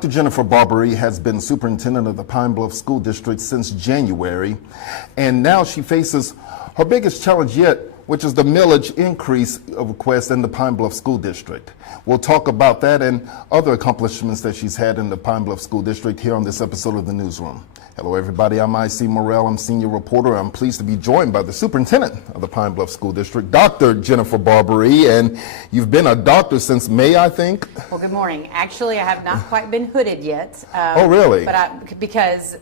Dr. Jennifer Barbaree has been superintendent of the Pine Bluff School District since January, and now she faces her biggest challenge yet, which is the millage increase of requests in the Pine Bluff School District. We'll talk about that and other accomplishments that she's had in the Pine Bluff School District here on this episode of the Newsroom. Hello everybody, I'm IC Murrell, I'm senior reporter. I'm pleased to be joined by the superintendent of the Pine Bluff School District, Dr. Jennifer Barbaree, and you've been a doctor since May, I think? Well, good morning. Actually, I have not quite been hooded yet. Oh, really? Because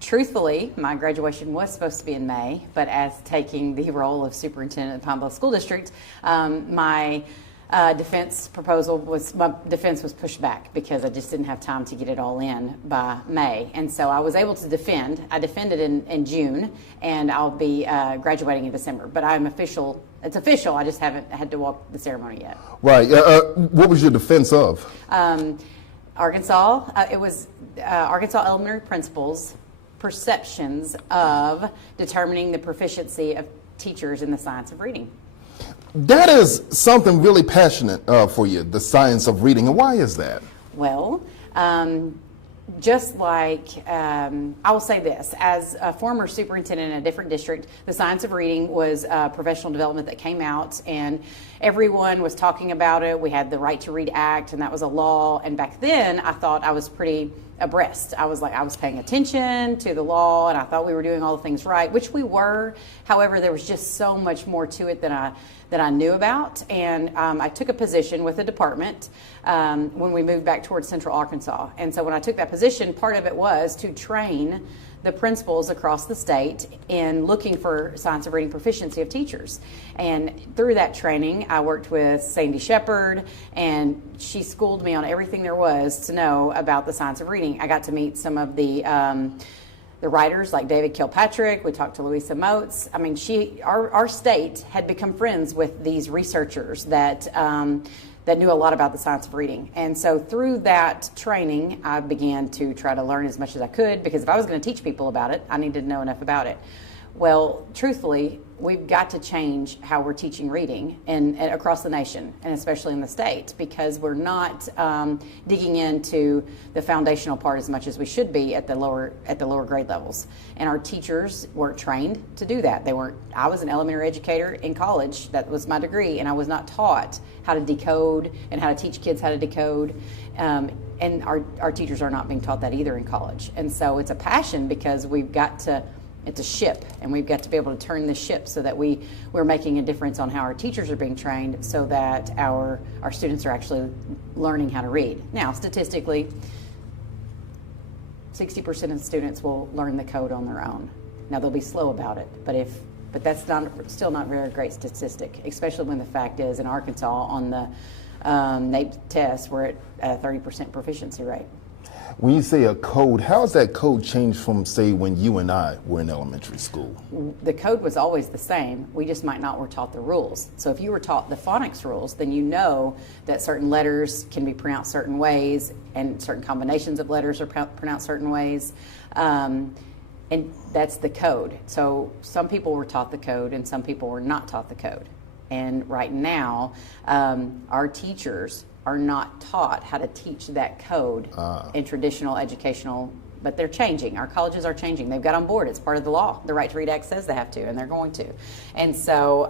truthfully, my graduation was supposed to be in May, but as taking the role of superintendent of the Pine Bluff School District, my defense was pushed back because I just didn't have time to get it all in by May. And so I was able to defend. I defended in June, and I'll be graduating in December. But I'm official. It's official. I just haven't had to walk the ceremony yet. Right. What was your defense of? Arkansas. It was Arkansas elementary principals' perceptions of determining the proficiency of teachers in the science of reading. That is something really passionate for you, the science of reading. And why is that? Well, just like, I will say this, as a former superintendent in a different district, the science of reading was a professional development that came out and everyone was talking about it. We had the Right to Read Act, and that was a law. And back then I thought I was pretty abreast. I was paying attention to the law, and I thought we were doing all the things right, which we were. However, there was just so much more to it than I knew about. And I took a position with the department when we moved back towards Central Arkansas. And so when I took that position, part of it was to train the principals across the state in looking for science of reading proficiency of teachers. And through that training, I worked with Sandy Shepard, and she schooled me on everything there was to know about the science of reading. I got to meet some of the writers like David Kilpatrick. We talked to Louisa Moats. I mean, our state had become friends with these researchers that knew a lot about the science of reading. And so through that training, I began to try to learn as much as I could, because if I was going to teach people about it, I needed to know enough about it. Well, truthfully, we've got to change how we're teaching reading and across the nation, and especially in the state, because we're not digging into the foundational part as much as we should be at the lower grade levels. And our teachers weren't trained to do that. I was an elementary educator in college. That was my degree, and I was not taught how to decode and how to teach kids how to decode. And our teachers are not being taught that either in college. And so it's a passion, because it's a ship, and we've got to be able to turn the ship so that we're making a difference on how our teachers are being trained, so that our students are actually learning how to read. Now, statistically, 60% of students will learn the code on their own. Now, they'll be slow about it, but that's still not a very great statistic, especially when the fact is in Arkansas on the NAEP test, we're at a 30% proficiency rate. When you say a code, how has that code changed from, say, when you and I were in elementary school? The code was always the same. We just might not were taught the rules. So if you were taught the phonics rules, then you know that certain letters can be pronounced certain ways, and certain combinations of letters are pronounced certain ways. And that's the code. So some people were taught the code and some people were not taught the code. And right now, our teachers are not taught how to teach that code in traditional educational, but they're changing. Our colleges are changing. They've got on board. It's part of the law. The Right to Read Act says they have to, and they're going to. And so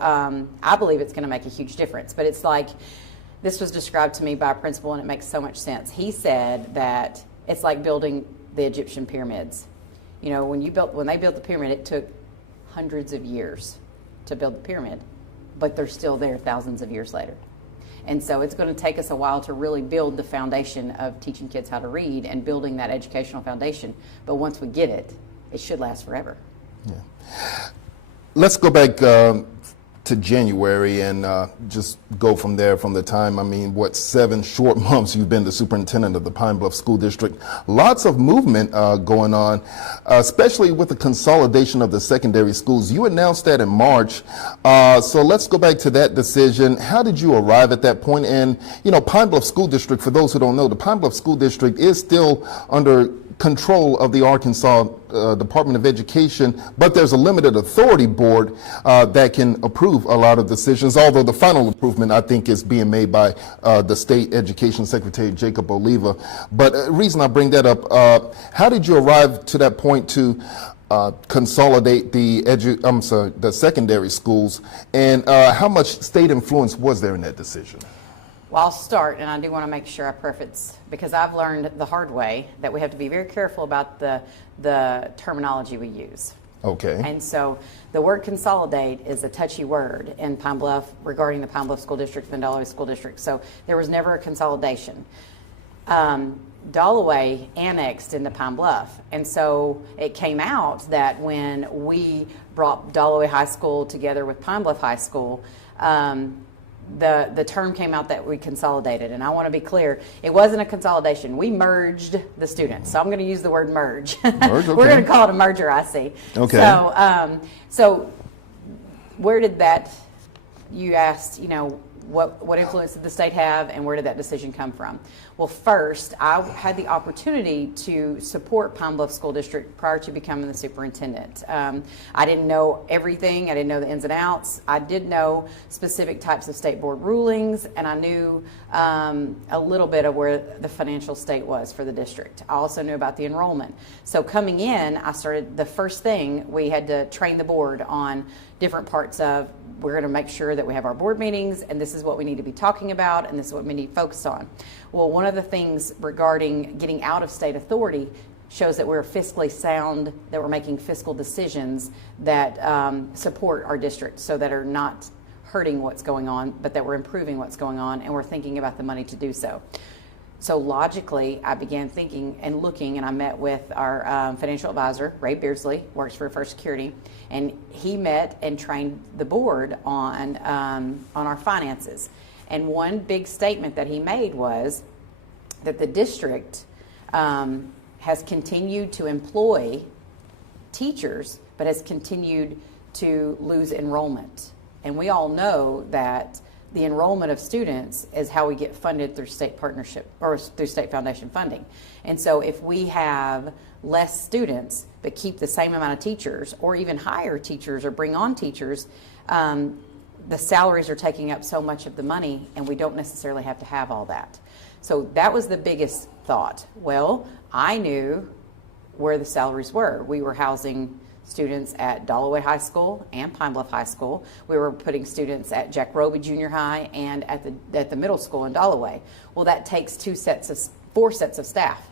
I believe it's going to make a huge difference. But it's like, this was described to me by a principal, and it makes so much sense. He said that it's like building the Egyptian pyramids. You know, when they built the pyramid, it took hundreds of years to build the pyramid, but they're still there thousands of years later. And so it's going to take us a while to really build the foundation of teaching kids how to read and building that educational foundation. But once we get it, it should last forever. Yeah. Let's go back to January and just go from there, from the time, 7 short months you've been the superintendent of the Pine Bluff School District. Lots of movement going on, especially with the consolidation of the secondary schools. You announced that in March. So let's go back to that decision. How did you arrive at that point? And, Pine Bluff School District, for those who don't know, the Pine Bluff School District is still under control of the Arkansas Department of Education, but there's a limited authority board that can approve a lot of decisions, although the final improvement, I think, is being made by the State Education Secretary, Jacob Oliva. But the reason I bring that up, how did you arrive to that point to consolidate the secondary schools, and how much state influence was there in that decision? Well, I'll start, and I do want to make sure I preface, because I've learned the hard way that we have to be very careful about the terminology we use. Okay. And so the word consolidate is a touchy word in Pine Bluff regarding the Pine Bluff School District and Dalloway School District. So there was never a consolidation. Dalloway annexed into Pine Bluff, and so it came out that when we brought Dalloway High School together with Pine Bluff High School, the term came out that we consolidated. And I want to be clear, it wasn't a consolidation. We merged the students. So I'm going to use the word merge. Merge, okay. We're going to call it a merger, I see. Okay. So where did that, you asked, what influence did the state have, and where did that decision come from? Well, first, I had the opportunity to support Pine Bluff School District prior to becoming the superintendent. I didn't know everything. I didn't know the ins and outs. I did know specific types of state board rulings, and I knew a little bit of where the financial state was for the district. I also knew about the enrollment. So coming in, I started, the first thing, we had to train the board on different parts of, we're going to make sure that we have our board meetings, and this is what we need to be talking about, and this is what we need to focus on. Well, one of the things regarding getting out of state authority shows that we're fiscally sound, that we're making fiscal decisions that support our district, so that are not hurting what's going on, but that we're improving what's going on, and we're thinking about the money to do so. So logically, I began thinking and looking, and I met with our financial advisor, Ray Beardsley, works for First Security, and he met and trained the board on our finances. And one big statement that he made was that the district has continued to employ teachers, but has continued to lose enrollment. And we all know that the enrollment of students is how we get funded through state partnership or through state foundation funding. And so if we have less students but keep the same amount of teachers, or even hire teachers or bring on teachers, the salaries are taking up so much of the money, and we don't necessarily have to have all that. So that was the biggest thought. Well, I knew where the salaries were. We were housing students at Dalloway High School and Pine Bluff High School. We were putting students at Jack Roby Junior High and at the middle school in Dalloway. Well, that takes four sets of staff,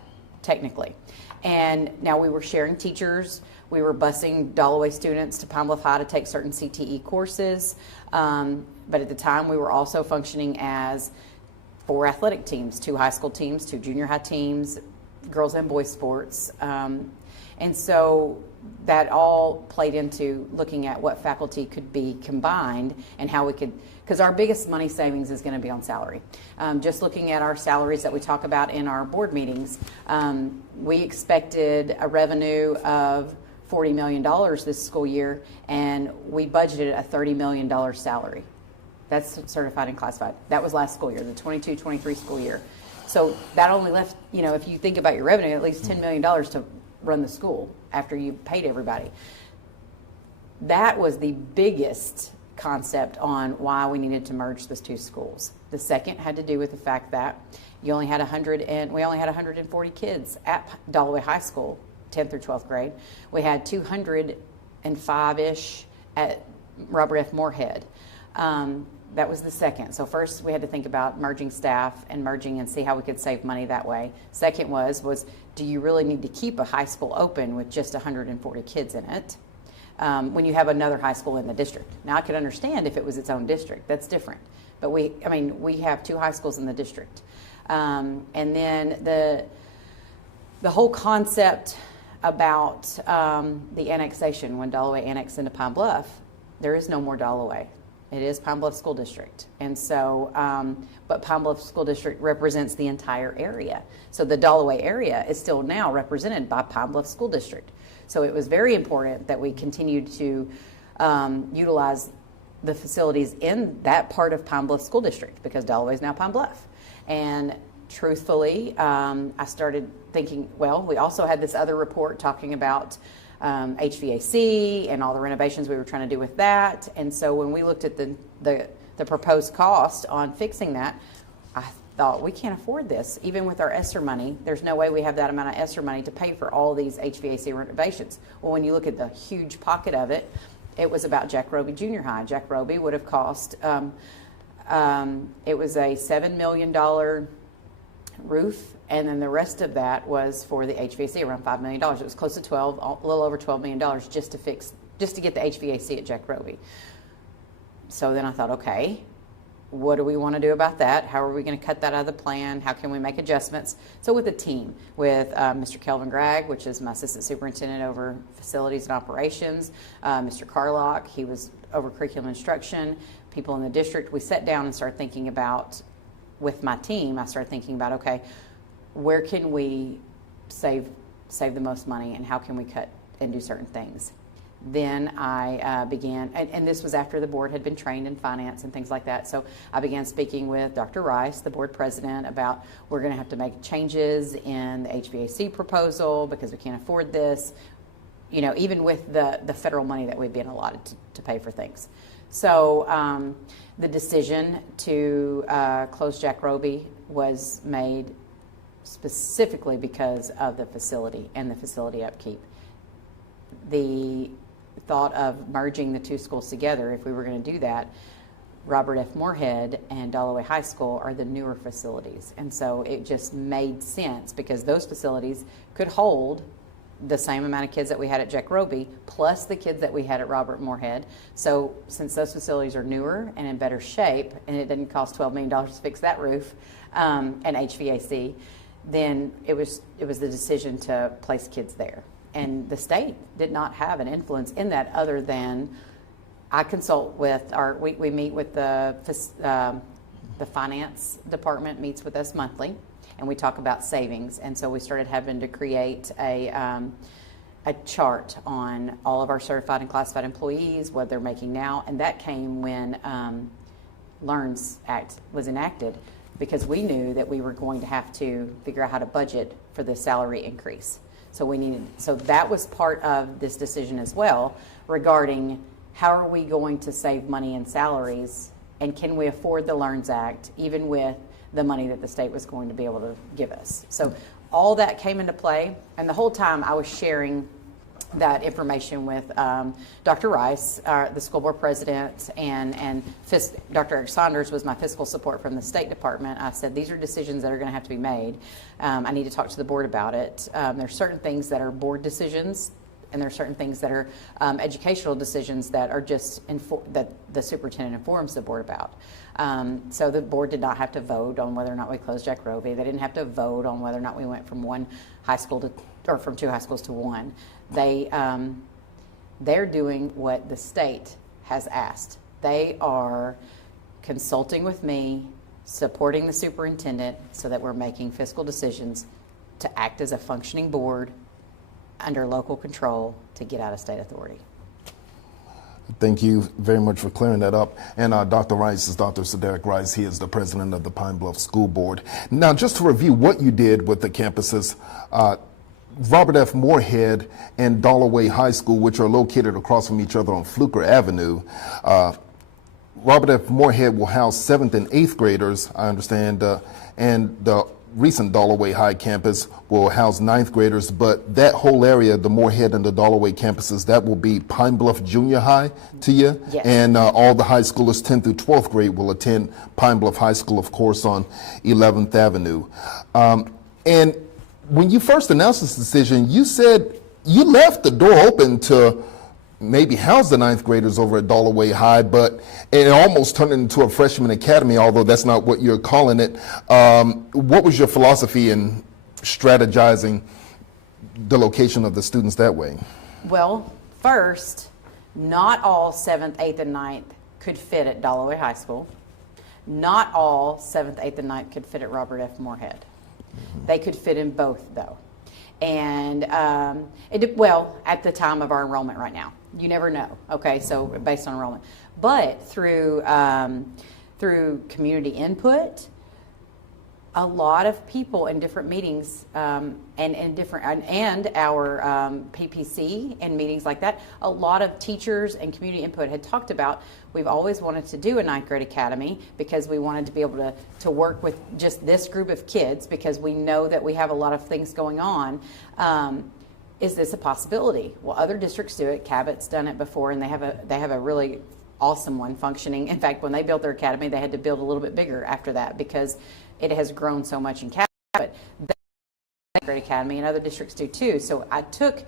technically. And now we were sharing teachers. We were busing Dalloway students to Pine Bluff High to take certain CTE courses. But at the time, we were also functioning as 4 athletic teams, 2 high school teams, 2 junior high teams, girls and boys sports. And so that all played into looking at what faculty could be combined and how we could, because our biggest money savings is going to be on salary. Just looking at our salaries that we talk about in our board meetings, we expected a revenue of $40 million this school year, and we budgeted a $30 million salary. That's certified and classified. That was last school year, the 22-23 school year. So that only left, if you think about your revenue, at least $10 million to run the school after you paid everybody. That was the biggest concept on why we needed to merge those 2 schools. The second had to do with the fact that we only had 140 kids at Dalloway High School, 10th through 12th grade. We had 205-ish at Robert F. Moorhead. That was the second. So first we had to think about merging staff and merging and see how we could save money that way. Second was do you really need to keep a high school open with just 140 kids in it when you have another high school in the district? Now I could understand if it was its own district. That's different. But we have 2 high schools in the district. And then the whole concept about the annexation, when Dalloway annexed into Pine Bluff, there is no more Dalloway. It is Pine Bluff School District. And so, but Pine Bluff School District represents the entire area. So the Dalloway area is still now represented by Pine Bluff School District. So it was very important that we continued to utilize the facilities in that part of Pine Bluff School District, because Dalloway is now Pine Bluff. And truthfully, I started thinking, well, we also had this other report talking about HVAC and all the renovations we were trying to do with that. And so when we looked at the proposed cost on fixing that, I thought, we can't afford this. Even with our ESSER money, there's no way we have that amount of ESSER money to pay for all these HVAC renovations. Well, when you look at the huge pocket of it, it was about Jack Roby Junior High. Jack Roby would have cost, it was a $7 million roof, and then the rest of that was for the HVAC, around $5 million. It was close to a little over $12 million just to get the HVAC at Jack Roby. So then I thought, okay, what do we want to do about that? How are we going to cut that out of the plan? How can we make adjustments? So with a team, with Mr. Kelvin Gregg, which is my assistant superintendent over facilities and operations, Mr. Carlock, he was over curriculum instruction, people in the district, we sat down and started thinking about, with my team, I started thinking about, okay, where can we save the most money, and how can we cut and do certain things? Then I began, and this was after the board had been trained in finance and things like that, so I began speaking with Dr. Rice, the board president, about we're going to have to make changes in the HVAC proposal because we can't afford this, you know, even with the federal money that we've been allotted to pay for things. So the decision to close Jack Roby was made specifically because of the facility and the facility upkeep. The thought of merging the two schools together, if we were going to do that, Robert F. Moorhead and Dalloway High School are the newer facilities. And so it just made sense because those facilities could hold the same amount of kids that we had at Jack Roby plus the kids that we had at Robert Moorhead. So since those facilities are newer and in better shape, and it didn't cost $12 million to fix that roof and HVAC, then it was the decision to place kids there. And the state did not have an influence in that, other than I consult with we meet with the finance department meets with us monthly, and we talk about savings. And so we started having to create a chart on all of our certified and classified employees, what they're making now, and that came when LEARNS Act was enacted, because we knew that we were going to have to figure out how to budget for the salary increase. So that was part of this decision as well, regarding how are we going to save money in salaries, and can we afford the LEARNS Act even with the money that the state was going to be able to give us. So all that came into play, and the whole time I was sharing that information with Dr. Rice, the school board president, and Dr. Eric Saunders was my fiscal support from the State Department. I said, these are decisions that are going to have to be made. I need to talk to the board about it. There's certain things that are board decisions, and there's certain things that are educational decisions that are just that the superintendent informs the board about. So the board did not have to vote on whether or not we closed Jack Roby. They didn't have to vote on whether or not we went from one high school or from two high schools to one. They're doing what the state has asked. They are consulting with me, supporting the superintendent, so that we're making fiscal decisions to act as a functioning board under local control to get out of state authority. Thank you very much for clearing that up. And Dr. Rice is Dr. Cedric Rice. He is the president of the Pine Bluff School Board. Now, just to review what you did with the campuses, Robert F. Moorhead and Dalloway High School, which are located across from each other on Fluker Avenue. Robert F. Moorhead will house 7th and 8th graders, I understand, and the recent Dalloway High campus will house 9th graders, but that whole area, the Moorhead and the Dalloway campuses, that will be Pine Bluff Junior High to you? Yes. And all the high schoolers 10th through 12th grade will attend Pine Bluff High School, of course, on 11th Avenue. And when you first announced this decision, you said you left the door open to maybe house the 9th graders over at Dalloway High, but it almost turned into a freshman academy, although that's not what you're calling it. What was your philosophy in strategizing the location of the students that way? Well, first, not all 7th, 8th, and 9th could fit at Dalloway High School. Not all 7th, 8th, and 9th could fit at Robert F. Moorhead. They could fit in both, though. And well, at the time of our enrollment right now, you never know. Okay, so based on enrollment, but through community input, a lot of people in different meetings and our PPC and meetings like that, a lot of teachers and community input had talked about, we've always wanted to do a ninth grade academy because we wanted to be able to work with just this group of kids because we know that we have a lot of things going on. Is this a possibility? Well, other districts do it. Cabot's done it before, and they have a really awesome one functioning. In fact, when they built their academy, they had to build a little bit bigger after that because it has grown so much in Cabot. But that's a great academy, and other districts do too. So I took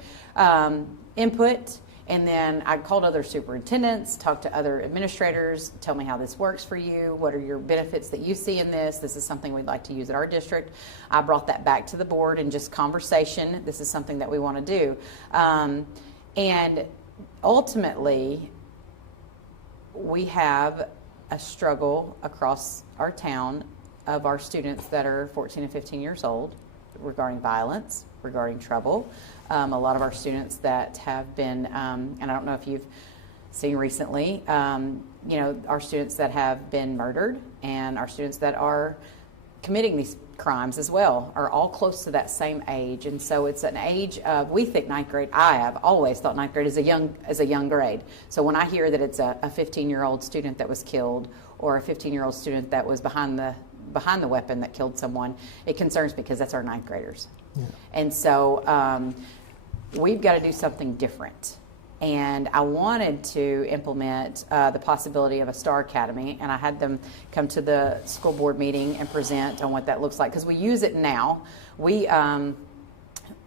input, and then I called other superintendents, talked to other administrators, tell me how this works for you, what are your benefits that you see in this, this is something we'd like to use at our district. I brought that back to the board in just conversation, this is something that we want to do. And ultimately, we have a struggle across our town of our students that are 14 and 15 years old regarding violence, regarding trouble. A lot of our students that have been, and I don't know if you've seen recently, our students that have been murdered and our students that are committing these crimes as well are all close to that same age. And so it's an age of, we think ninth grade, I have always thought ninth grade is a young grade. So when I hear that it's a 15-year-old student that was killed or a 15-year-old student that was behind the weapon that killed someone, it concerns me because that's our ninth graders. Yeah. And so we've got to do something different. And I wanted to implement the possibility of a Star Academy, and I had them come to the school board meeting and present on what that looks like, because we use it now. We have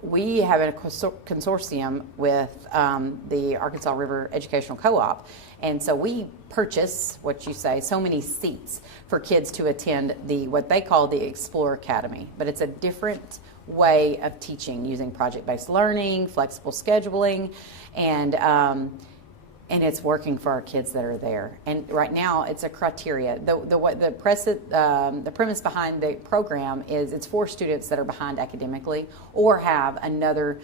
a consortium with the Arkansas River Educational Co-op, and so we purchase, what you say, so many seats for kids to attend what they call the Explore Academy, but it's a different way of teaching using project-based learning, flexible scheduling, and it's working for our kids that are there. And right now, it's a criteria. The premise behind the program is it's for students that are behind academically or have another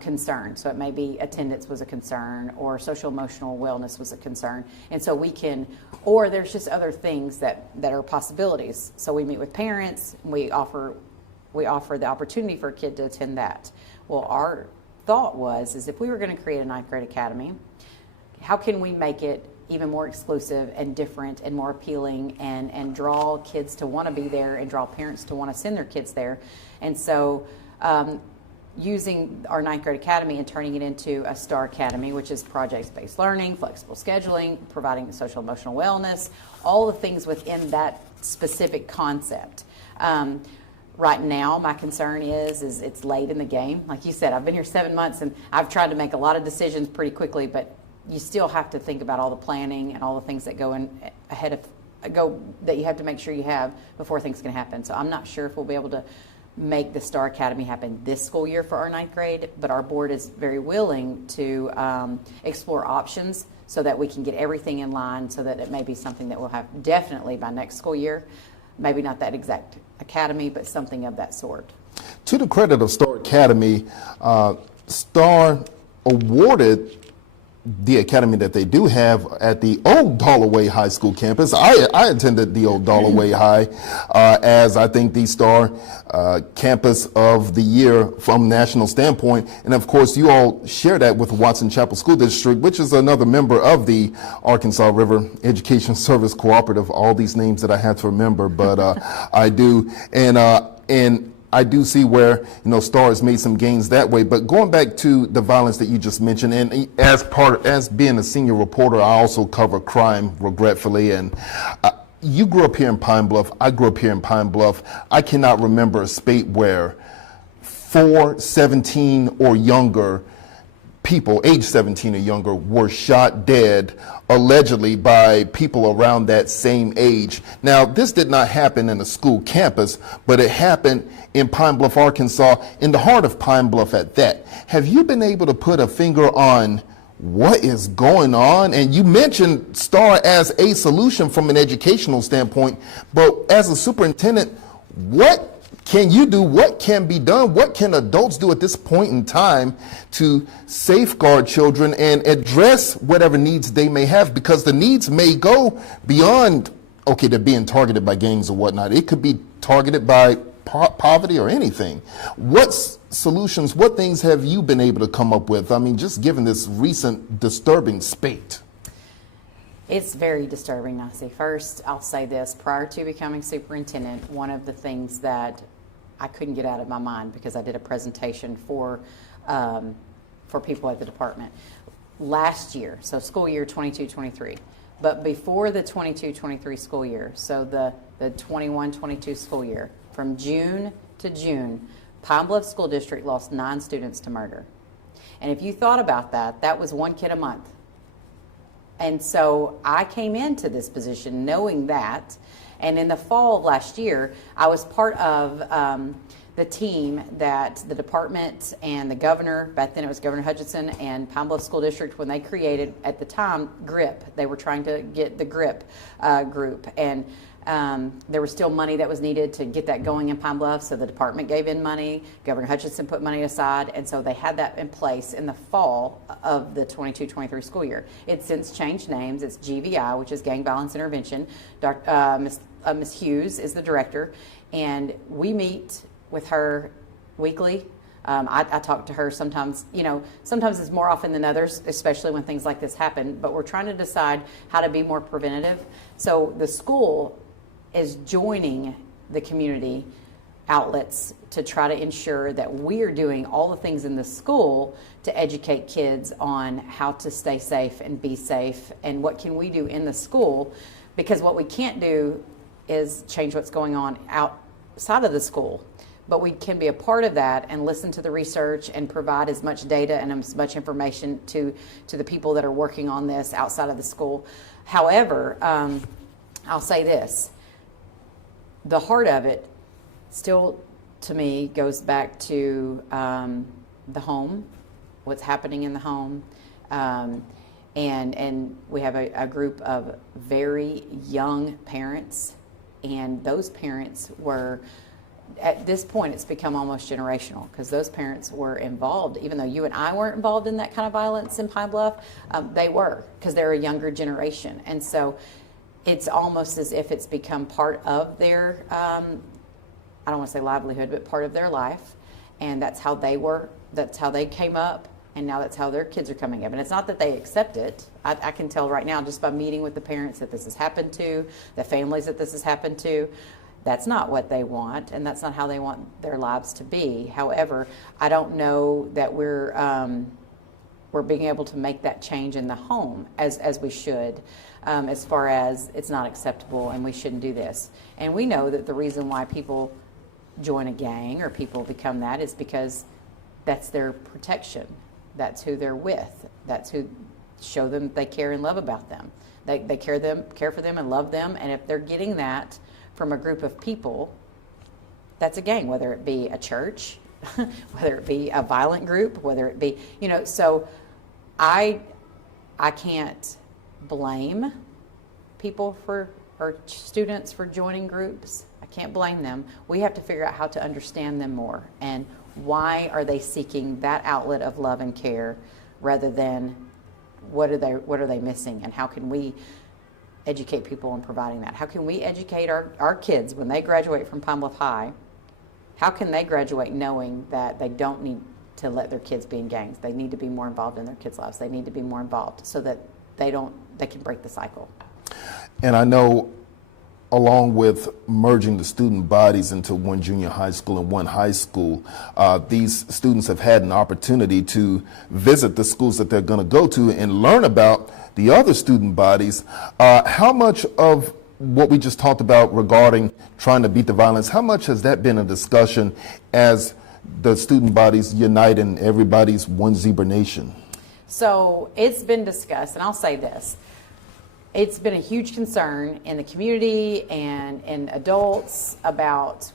concern. So it may be attendance was a concern or social emotional wellness was a concern. And so we can, or there's just other things that are possibilities. So we meet with parents, we offer the opportunity for a kid to attend that. Well, our thought is if we were going to create a ninth grade academy, how can we make it even more exclusive and different and more appealing and draw kids to want to be there and draw parents to want to send their kids there? And so using our ninth grade academy and turning it into a Star Academy, which is project-based learning, flexible scheduling, providing social emotional wellness, all the things within that specific concept. Right now, my concern is it's late in the game. Like you said, I've been here 7 months and I've tried to make a lot of decisions pretty quickly, but you still have to think about all the planning and all the things that go in that you have to make sure you have before things can happen. So I'm not sure if we'll be able to make the Star Academy happen this school year for our ninth grade, but our board is very willing to explore options so that we can get everything in line so that it may be something that we'll have definitely by next school year. Maybe not that exact academy, but something of that sort. To the credit of Star Academy, Star awarded the academy that they do have at the old Dollaway High School campus. I attended the old Dollaway High as I think the Star Campus of the Year from national standpoint. And of course, you all share that with Watson Chapel School District, which is another member of the Arkansas River Education Service Cooperative. All these names that I had to remember, but I do. And I do see where, Star has made some gains that way. But going back to the violence that you just mentioned, and as being a senior reporter, I also cover crime, regretfully. And you grew up here in Pine Bluff. I grew up here in Pine Bluff. I cannot remember a spate where 17 or younger people, age 17 or younger, were shot dead allegedly by people around that same age. Now, this did not happen in a school campus, but it happened in Pine Bluff, Arkansas, in the heart of Pine Bluff at that. Have you been able to put a finger on what is going on? And you mentioned Star as a solution from an educational standpoint, but as a superintendent, what can you do? What can be done? What can adults do at this point in time to safeguard children and address whatever needs they may have? Because the needs may go beyond, okay, they're being targeted by gangs or whatnot. It could be targeted by poverty or anything. What solutions, what things have you been able to come up with? I mean, just given this recent disturbing spate. It's very disturbing, Nasi. First, I'll say this. Prior to becoming superintendent, one of the things that I couldn't get out of my mind, because I did a presentation for people at the department last year, so school year 22-23. But before the 22-23 school year, so the 21-22 school year, from June to June, Pine Bluff School District lost 9 students to murder. And if you thought about that, that was 1 kid a month. And so I came into this position knowing that. And in the fall of last year, I was part of the team that the department and the governor, back then it was Governor Hutchinson, and Pine Bluff School District, when they created, at the time, GRIP. They were trying to get the GRIP group. And there was still money that was needed to get that going in Pine Bluff, so the department gave in money. Governor Hutchinson put money aside, and so they had that in place in the fall of the 22-23 school year. It's since changed names. It's GVI, which is Gang Violence Intervention. Ms. Hughes is the director, and we meet with her weekly. I talk to her sometimes, sometimes it's more often than others, especially when things like this happen, but we're trying to decide how to be more preventative. So the school is joining the community outlets to try to ensure that we are doing all the things in the school to educate kids on how to stay safe and be safe, and what can we do in the school, because what we can't do is change what's going on outside of the school. But we can be a part of that and listen to the research and provide as much data and as much information to the people that are working on this outside of the school. However, I'll say this. The heart of it still, to me, goes back to the home, what's happening in the home. And we have a group of very young parents, and those parents were, at this point, it's become almost generational, because those parents were involved. Even though you and I weren't involved in that kind of violence in Pine Bluff, they were, because they're a younger generation. And so it's almost as if it's become part of their, I don't want to say livelihood, but part of their life. And that's how they were, that's how they came up, and now that's how their kids are coming up. And it's not that they accept it. I can tell right now, just by meeting with the parents that this has happened to, the families that this has happened to, that's not what they want, and that's not how they want their lives to be. However, I don't know that we're being able to make that change in the home as we should, as far as it's not acceptable and we shouldn't do this. And we know that the reason why people join a gang or people become that is because that's their protection. That's who they're with. That's who show them they care and love about them. They care for them and love them, and if they're getting that from a group of people, that's a gang, whether it be a church, whether it be a violent group, whether it be, so I can't blame people or students for joining groups. I can't blame them. We have to figure out how to understand them more, and why are they seeking that outlet of love and care rather than what are they missing, and how can we educate people in providing that? How can we educate our kids when they graduate from Pine Bluff High? How can they graduate knowing that they don't need to let their kids be in gangs? They need to be more involved in their kids' lives. They need to be more involved so that they can break the cycle. And I know, along with merging the student bodies into one junior high school and one high school, these students have had an opportunity to visit the schools that they're going to go to and learn about the other student bodies. How much of what we just talked about regarding trying to beat the violence, how much has that been a discussion as the student bodies unite and everybody's one zebra nation? So it's been discussed, and I'll say this. It's been a huge concern in the community and in adults about,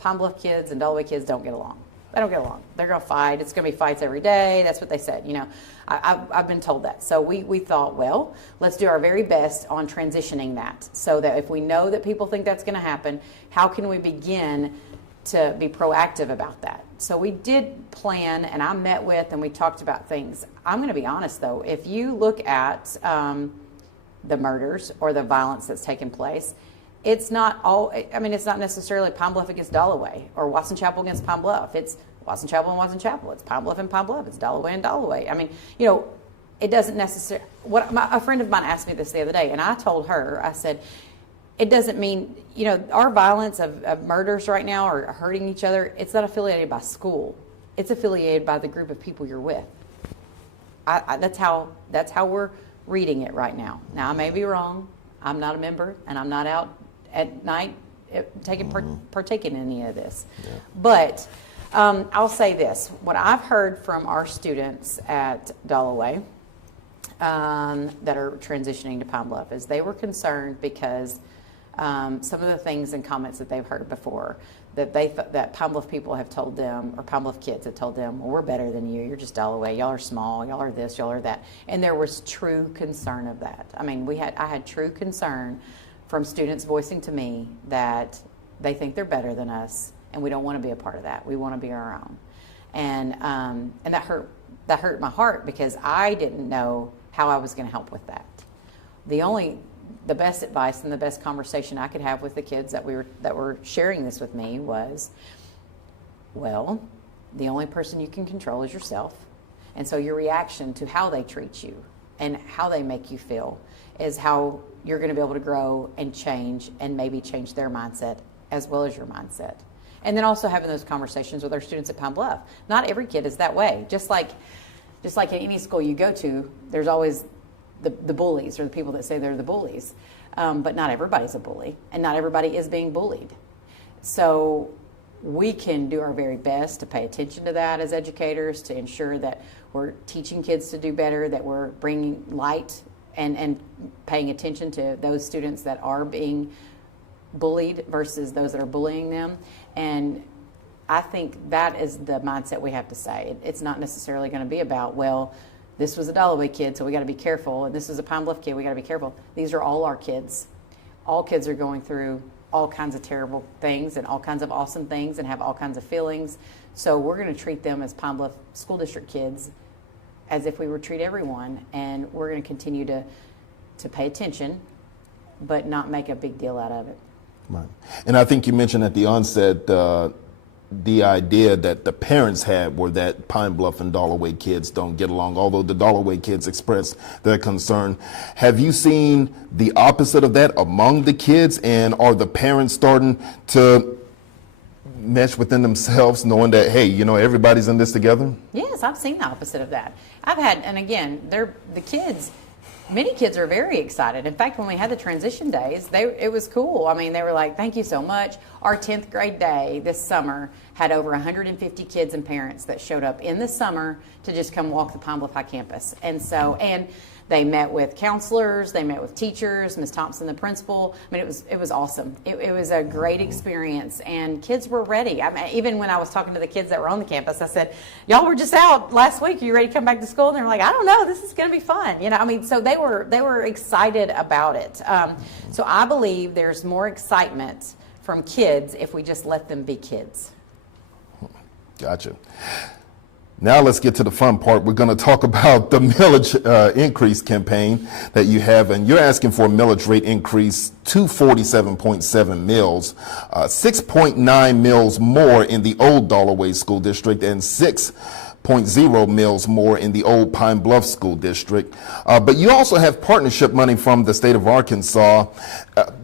Pine Bluff kids and Delaware kids don't get along. They don't get along. They're going to fight. It's going to be fights every day. That's what they said. I've been told that. So we thought, let's do our very best on transitioning that, so that if we know that people think that's going to happen, how can we begin to be proactive about that? So we did plan, and I met with, and we talked about things. I'm going to be honest, though. If you look at the murders or the violence that's taken place, it's not all, I mean, it's not necessarily Pine Bluff against Dalloway or Watson Chapel against Pine Bluff. It's Watson Chapel and Watson Chapel. It's Pine Bluff and Pine Bluff. It's Dalloway and Dalloway. I mean, you know, it doesn't necessarily, a friend of mine asked me this the other day, and I told her, I said, it doesn't mean, you know, our violence of murders right now or hurting each other, it's not affiliated by school. It's affiliated by the group of people you're with. That's how we're reading it right now. Now, I may be wrong. I'm not a member, and I'm not out at night partaking in any of this. Yeah. But I'll say this. What I've heard from our students at Dalloway that are transitioning to Pine Bluff is they were concerned because some of the things and comments that they've heard before that that Pine Bluff people have told them, or Pine Bluff kids have told them, well, we're better than you. You're just Dalloway. Y'all are small. Y'all are this. Y'all are that. And there was true concern of that. I mean, I had true concern from students voicing to me that they think they're better than us, and we don't want to be a part of that. We want to be our own. And that hurt my heart because I didn't know how I was going to help with that. The best advice and the best conversation I could have with the kids that were sharing this with me was, well, the only person you can control is yourself. And so your reaction to how they treat you and how they make you feel is how you're going to be able to grow and change and maybe change their mindset as well as your mindset. And then also having those conversations with our students at Pine Bluff. Not every kid is that way. Just like in any school you go to, there's always the bullies or the people that say they're the bullies. But not everybody's a bully, and not everybody is being bullied. So we can do our very best to pay attention to that as educators, to ensure that we're teaching kids to do better, that we're bringing light and paying attention to those students that are being bullied versus those that are bullying them. And I think that is the mindset we have to say. It's not necessarily going to be about, well, this was a Dalloway kid, so we got to be careful, and this is a Pine Bluff kid, we got to be careful. These are all our kids. All kids are going through all kinds of terrible things and all kinds of awesome things and have all kinds of feelings. So we're going to treat them as Pine Bluff School District kids as if we would treat everyone, and we're going to continue to pay attention but not make a big deal out of it. Right. And I think you mentioned at the onset the idea that the parents had were that Pine Bluff and Dalloway kids don't get along, although the Dalloway kids expressed their concern. Have you seen the opposite of that among the kids, and are the parents starting to mesh within themselves, knowing that, hey, you know, everybody's in this together? Yes, I've seen the opposite of that. And again, the kids, many kids are very excited. In fact, when we had the transition days, it was cool. I mean, they were like, thank you so much. Our 10th grade day this summer had over 150 kids and parents that showed up in the summer to just come walk the Pine Bluff High campus. And they met with counselors, they met with teachers, Ms. Thompson, the principal. I mean, it was awesome. It was a great experience, and kids were ready. I mean, even when I was talking to the kids that were on the campus, I said, y'all were just out last week. Are you ready to come back to school? And they were like, I don't know. This is going to be fun. You know, I mean, so they were excited about it. So I believe there's more excitement from kids if we just let them be kids. Gotcha. Now let's get to the fun part. We're going to talk about the millage increase campaign that you have, and you're asking for a millage rate increase to 47.7 mills, 6.9 mills more in the old Dalloway School District and 6.0 mills more in the old Pine Bluff School District. But you also have partnership money from the state of Arkansas.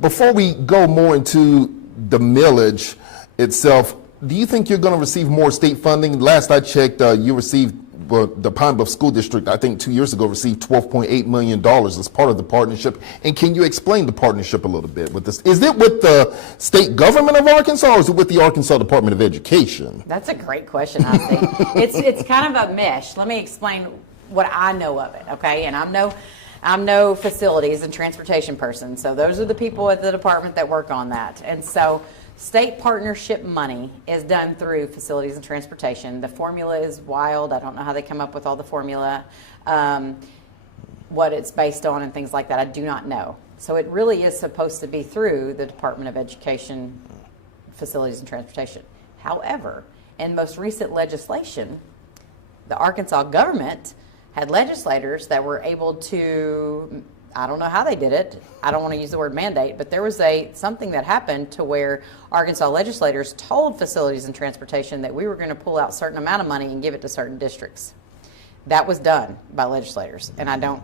Before we go more into the millage itself, do you think you're going to receive more state funding? Last I checked, you received, the Pine Bluff School District, I think 2 years ago, received $12.8 million as part of the partnership. And can you explain the partnership a little bit with this? Is it with the state government of Arkansas, or is it with the Arkansas Department of Education? That's a great question, I think. It's kind of a mesh. Let me explain what I know of it, okay? And I'm no facilities and transportation person, so those are the people at the department that work on that. And so state partnership money is done through facilities and transportation. The formula is wild. I don't know how they come up with all the formula, what it's based on and things like that. I do not know. So it really is supposed to be through the Department of Education, Facilities and Transportation. However, in most recent legislation, the Arkansas government had legislators that were able to I don't know how they did it. I don't want to use the word mandate, but there was something that happened to where Arkansas legislators told Facilities and Transportation that we were going to pull out a certain amount of money and give it to certain districts. That was done by legislators, and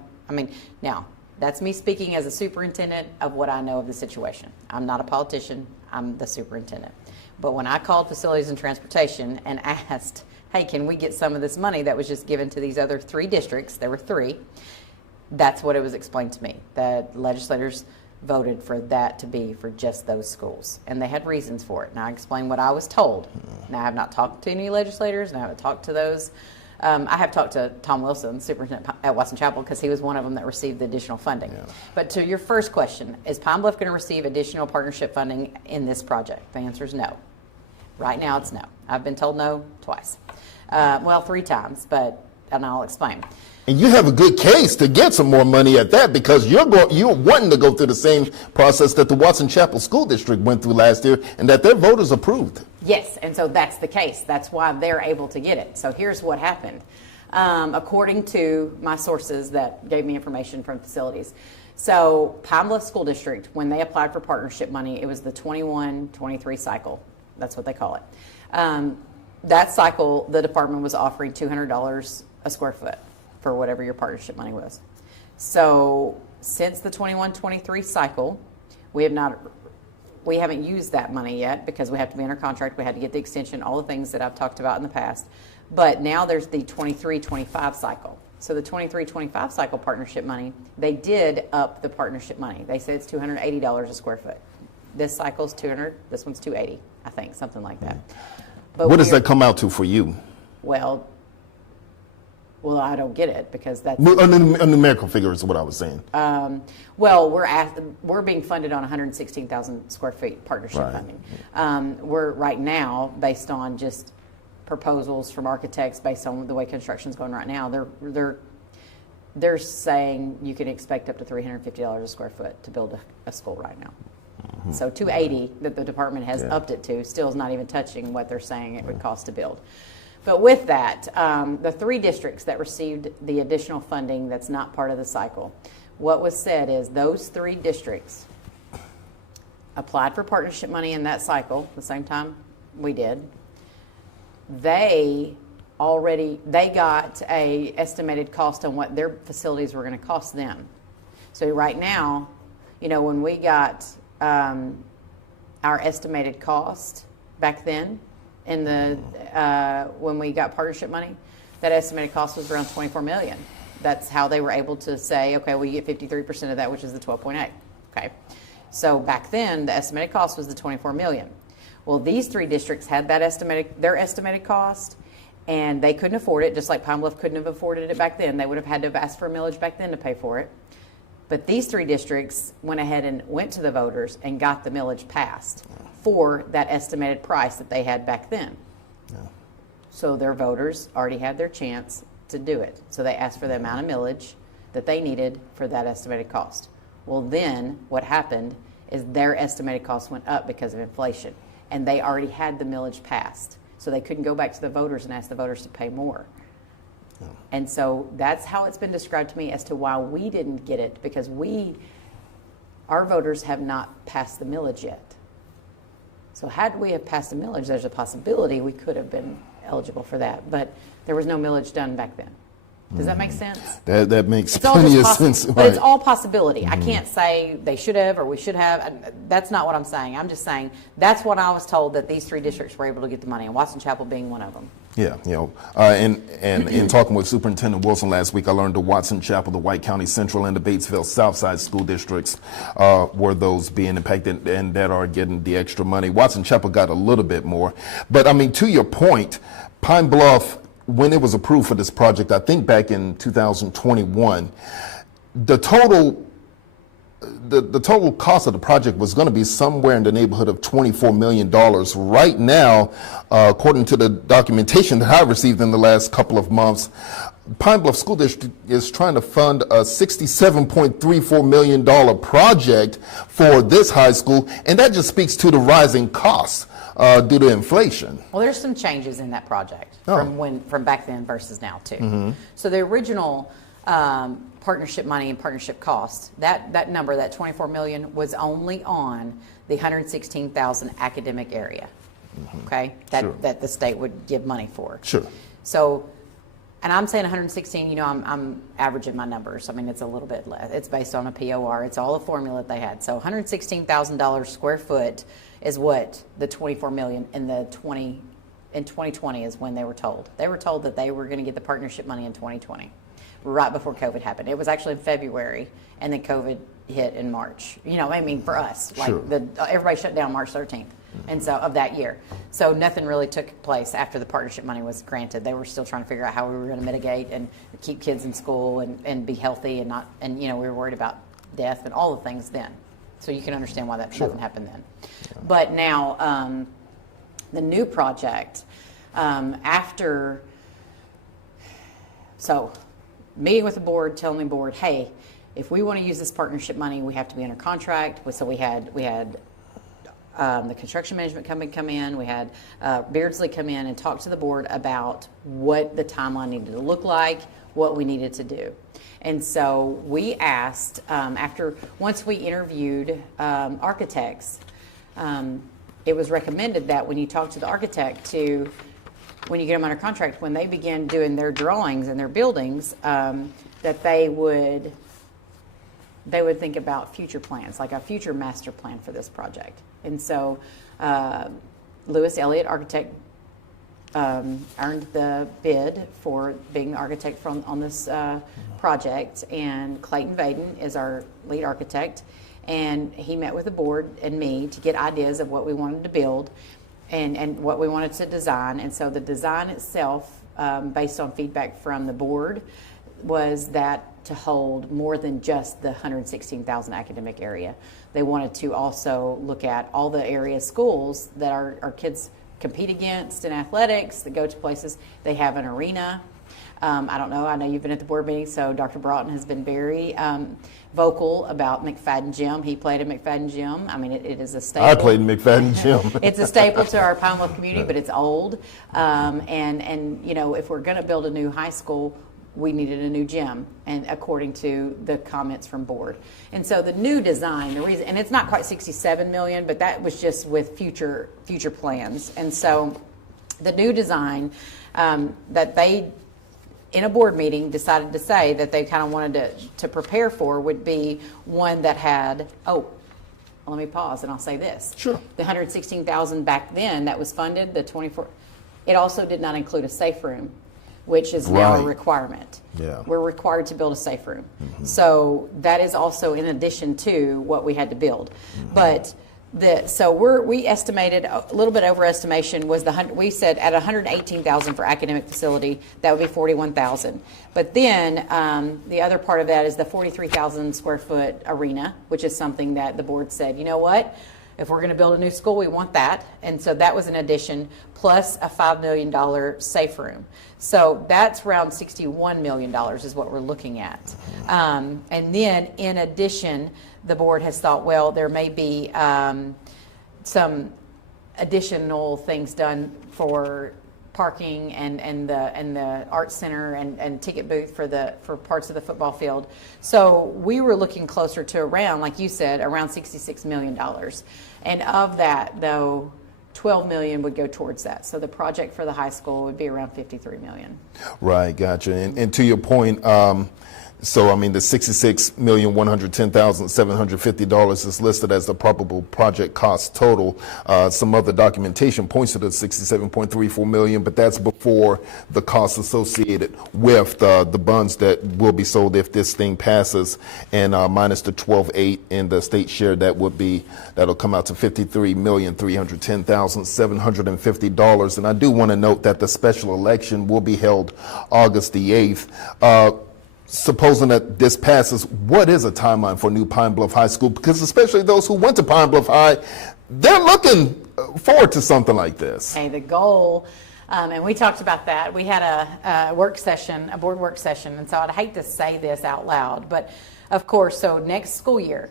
now that's me speaking as a superintendent of what I know of the situation. I'm not a politician. I'm the superintendent. But when I called Facilities and Transportation and asked, hey, can we get some of this money that was just given to these other 3 districts? There were 3. That's what it was explained to me, that legislators voted for that to be for just those schools. And they had reasons for it. Now, I explained what I was told. Now, I have not talked to any legislators, and I haven't talked to those. I have talked to Tom Wilson, superintendent at Watson Chapel, because he was one of them that received the additional funding. Yeah. But to your first question, is Pine Bluff going to receive additional partnership funding in this project? The answer is no. Right now, it's no. I've been told no twice. 3 times, and I'll explain. And you have a good case to get some more money at that, because you're wanting to go through the same process that the Watson Chapel School District went through last year, and that their voters approved. Yes, and so that's the case. That's why they're able to get it. So here's what happened. According to my sources that gave me information from facilities. So Pine Bluff School District, when they applied for partnership money, it was the 21-23 cycle. That's what they call it. That cycle, the department was offering $200 a square foot for whatever your partnership money was. So since the 21-23 cycle, we haven't used that money yet, because we have to be under contract. We had to get the extension, all the things that I've talked about in the past. But now there's the 23-25 cycle. So the 23-25 cycle partnership money, they did up the partnership money. They said it's $280 a square foot. This cycle's $200. This one's $280, I think, something like that. But what does that come out to for you? Well, I don't get it, because that's a numerical figure is what I was saying. We're being funded on 116,000 square feet partnership funding. We're right now, based on just proposals from architects, based on the way construction's going right now, they're saying you can expect up to $350 a square foot to build a school right now. Mm-hmm. So 280 that the department has upped it to still is not even touching what they're saying it would cost to build. But with that, the 3 districts that received the additional funding that's not part of the cycle, what was said is those 3 districts applied for partnership money in that cycle the same time we did. They got a estimated cost on what their facilities were going to cost them. So right now, when we got our estimated cost back then, in the when we got partnership money, that estimated cost was around $24 million. That's how they were able to say, okay, we get 53% of that, which is the 12.8. Okay, so back then the estimated cost was the $24 million. Well, these 3 districts had their estimated cost, and they couldn't afford it, just like Pine Bluff couldn't have afforded it back then. They would have had to have asked for a millage back then to pay for it. But these 3 districts went ahead and went to the voters and got the millage passed for that estimated price that they had back then. Yeah. So their voters already had their chance to do it. So they asked for the amount of millage that they needed for that estimated cost. Well, then what happened is their estimated cost went up because of inflation, and they already had the millage passed. So they couldn't go back to the voters and ask the voters to pay more. Yeah. And so that's how it's been described to me as to why we didn't get it, because our voters have not passed the millage yet. So had we have passed the millage, there's a possibility we could have been eligible for that, but there was no millage done back then. Does that make sense? That makes plenty of sense. But it's all possibility. I can't say they should have or we should have. That's not what I'm saying. I'm just saying that's what I was told, that these 3 districts were able to get the money, and Watson Chapel being one of them. Yeah, and in talking with Superintendent Wilson last week, I learned the Watson Chapel, the White County Central, and the Batesville Southside school districts were those being impacted and that are getting the extra money. Watson Chapel got a little bit more. But, to your point, Pine Bluff, when it was approved for this project, I think back in 2021, the total cost of the project was going to be somewhere in the neighborhood of $24 million. Right now, according to the documentation that I received in the last couple of months, Pine Bluff School District is trying to fund a $67.34 million project for this high school, and that just speaks to the rising costs due to inflation. Well, there's some changes in that project from back then versus now too. Mm-hmm. So the original partnership money and partnership costs. That number, that 24 million, was only on the 116,000 academic area. Okay, Sure. that the state would give money for. Sure. So, and I'm saying 116. You know, I'm averaging my numbers. I mean, it's a little bit less. It's based on a POR. It's all a formula that they had. So, $116,000 square foot is what the 24 million in 2020 is when they were told. They were told that they were going to get the partnership money in 2020, right before COVID happened. It was actually in February, and then COVID hit in March. You know, I mean, for us, like Sure. everybody shut down March 13th. And so of that year. So nothing really took place after the partnership money was granted. They were still trying to figure out how we were going to mitigate and keep kids in school and be healthy and not, and you know, we were worried about death and all the things then. So you can understand why that doesn't happen then. Yeah. But now the new project, so meeting with the board, telling the board, hey, if we want to use this partnership money, we have to be under contract. So we had the construction management company come in. We had Beardsley come in and talk to the board about what the timeline needed to look like, what we needed to do. And so we asked, once we interviewed architects, it was recommended that when you talk to the architect when you get them under contract, when they begin doing their drawings and their buildings, that they would think about future plans, like a future master plan for this project. And so Lewis Elliott Architect earned the bid for being the architect on this project, and Clayton Vaden is our lead architect, and he met with the board and me to get ideas of what we wanted to build and what we wanted to design. And so the design itself, based on feedback from the board, was that to hold more than just the 116,000 academic area. They wanted to also look at all the area schools that our kids compete against in athletics, that go to places. They have an arena. I don't know, I know you've been at the board meeting, so Dr. Broughton has been very vocal about McFadden Gym. He played at McFadden Gym. I mean, it is a staple. I played in McFadden Gym. It's a staple to our Pine Bluff community, but it's old. And you know, if we're going to build a new high school, we needed a new gym, and according to the comments from board. And so the new design, the reason, and it's not quite 67 million, but that was just with future plans. And so the new design that they, in a board meeting, decided to say that they kind of wanted to prepare for would be one that had, let me pause and I'll say this. Sure. The 116,000 back then that was funded, the 24, it also did not include a safe room, which is now a requirement. Yeah. We're required to build a safe room. Mm-hmm. So that is also in addition to what we had to build. Mm-hmm. But we estimated a little bit over estimation was we said at 118,000 for academic facility, that would be 41,000. But then the other part of that is the 43,000 square foot arena, which is something that the board said, you know what? If we're going to build a new school, we want that. And so that was an addition, plus a $5 million safe room. So that's around $61 million is what we're looking at. And then in addition, the board has thought, well, there may be some additional things done for parking and the art center and ticket booth for parts of the football field. So we were looking closer to around, like you said, around $66 million. And of that, though, 12 million would go towards that. So the project for the high school would be around 53 million. Right, gotcha. And to your point, so, I mean, the $66,110,750 is listed as the probable project cost total. Some other documentation points to the $67.34 million, but that's before the costs associated with the bonds that will be sold if this thing passes, and minus the 12.8 in the state share, that'll come out to $53,310,750. And I do want to note that the special election will be held August the 8th. Supposing that this passes, what is a timeline for new Pine Bluff High School? Because especially those who went to Pine Bluff High, they're looking forward to something like this. Okay, the goal, and we talked about that. We had a work session, a board work session, and so I'd hate to say this out loud, but of course, so next school year,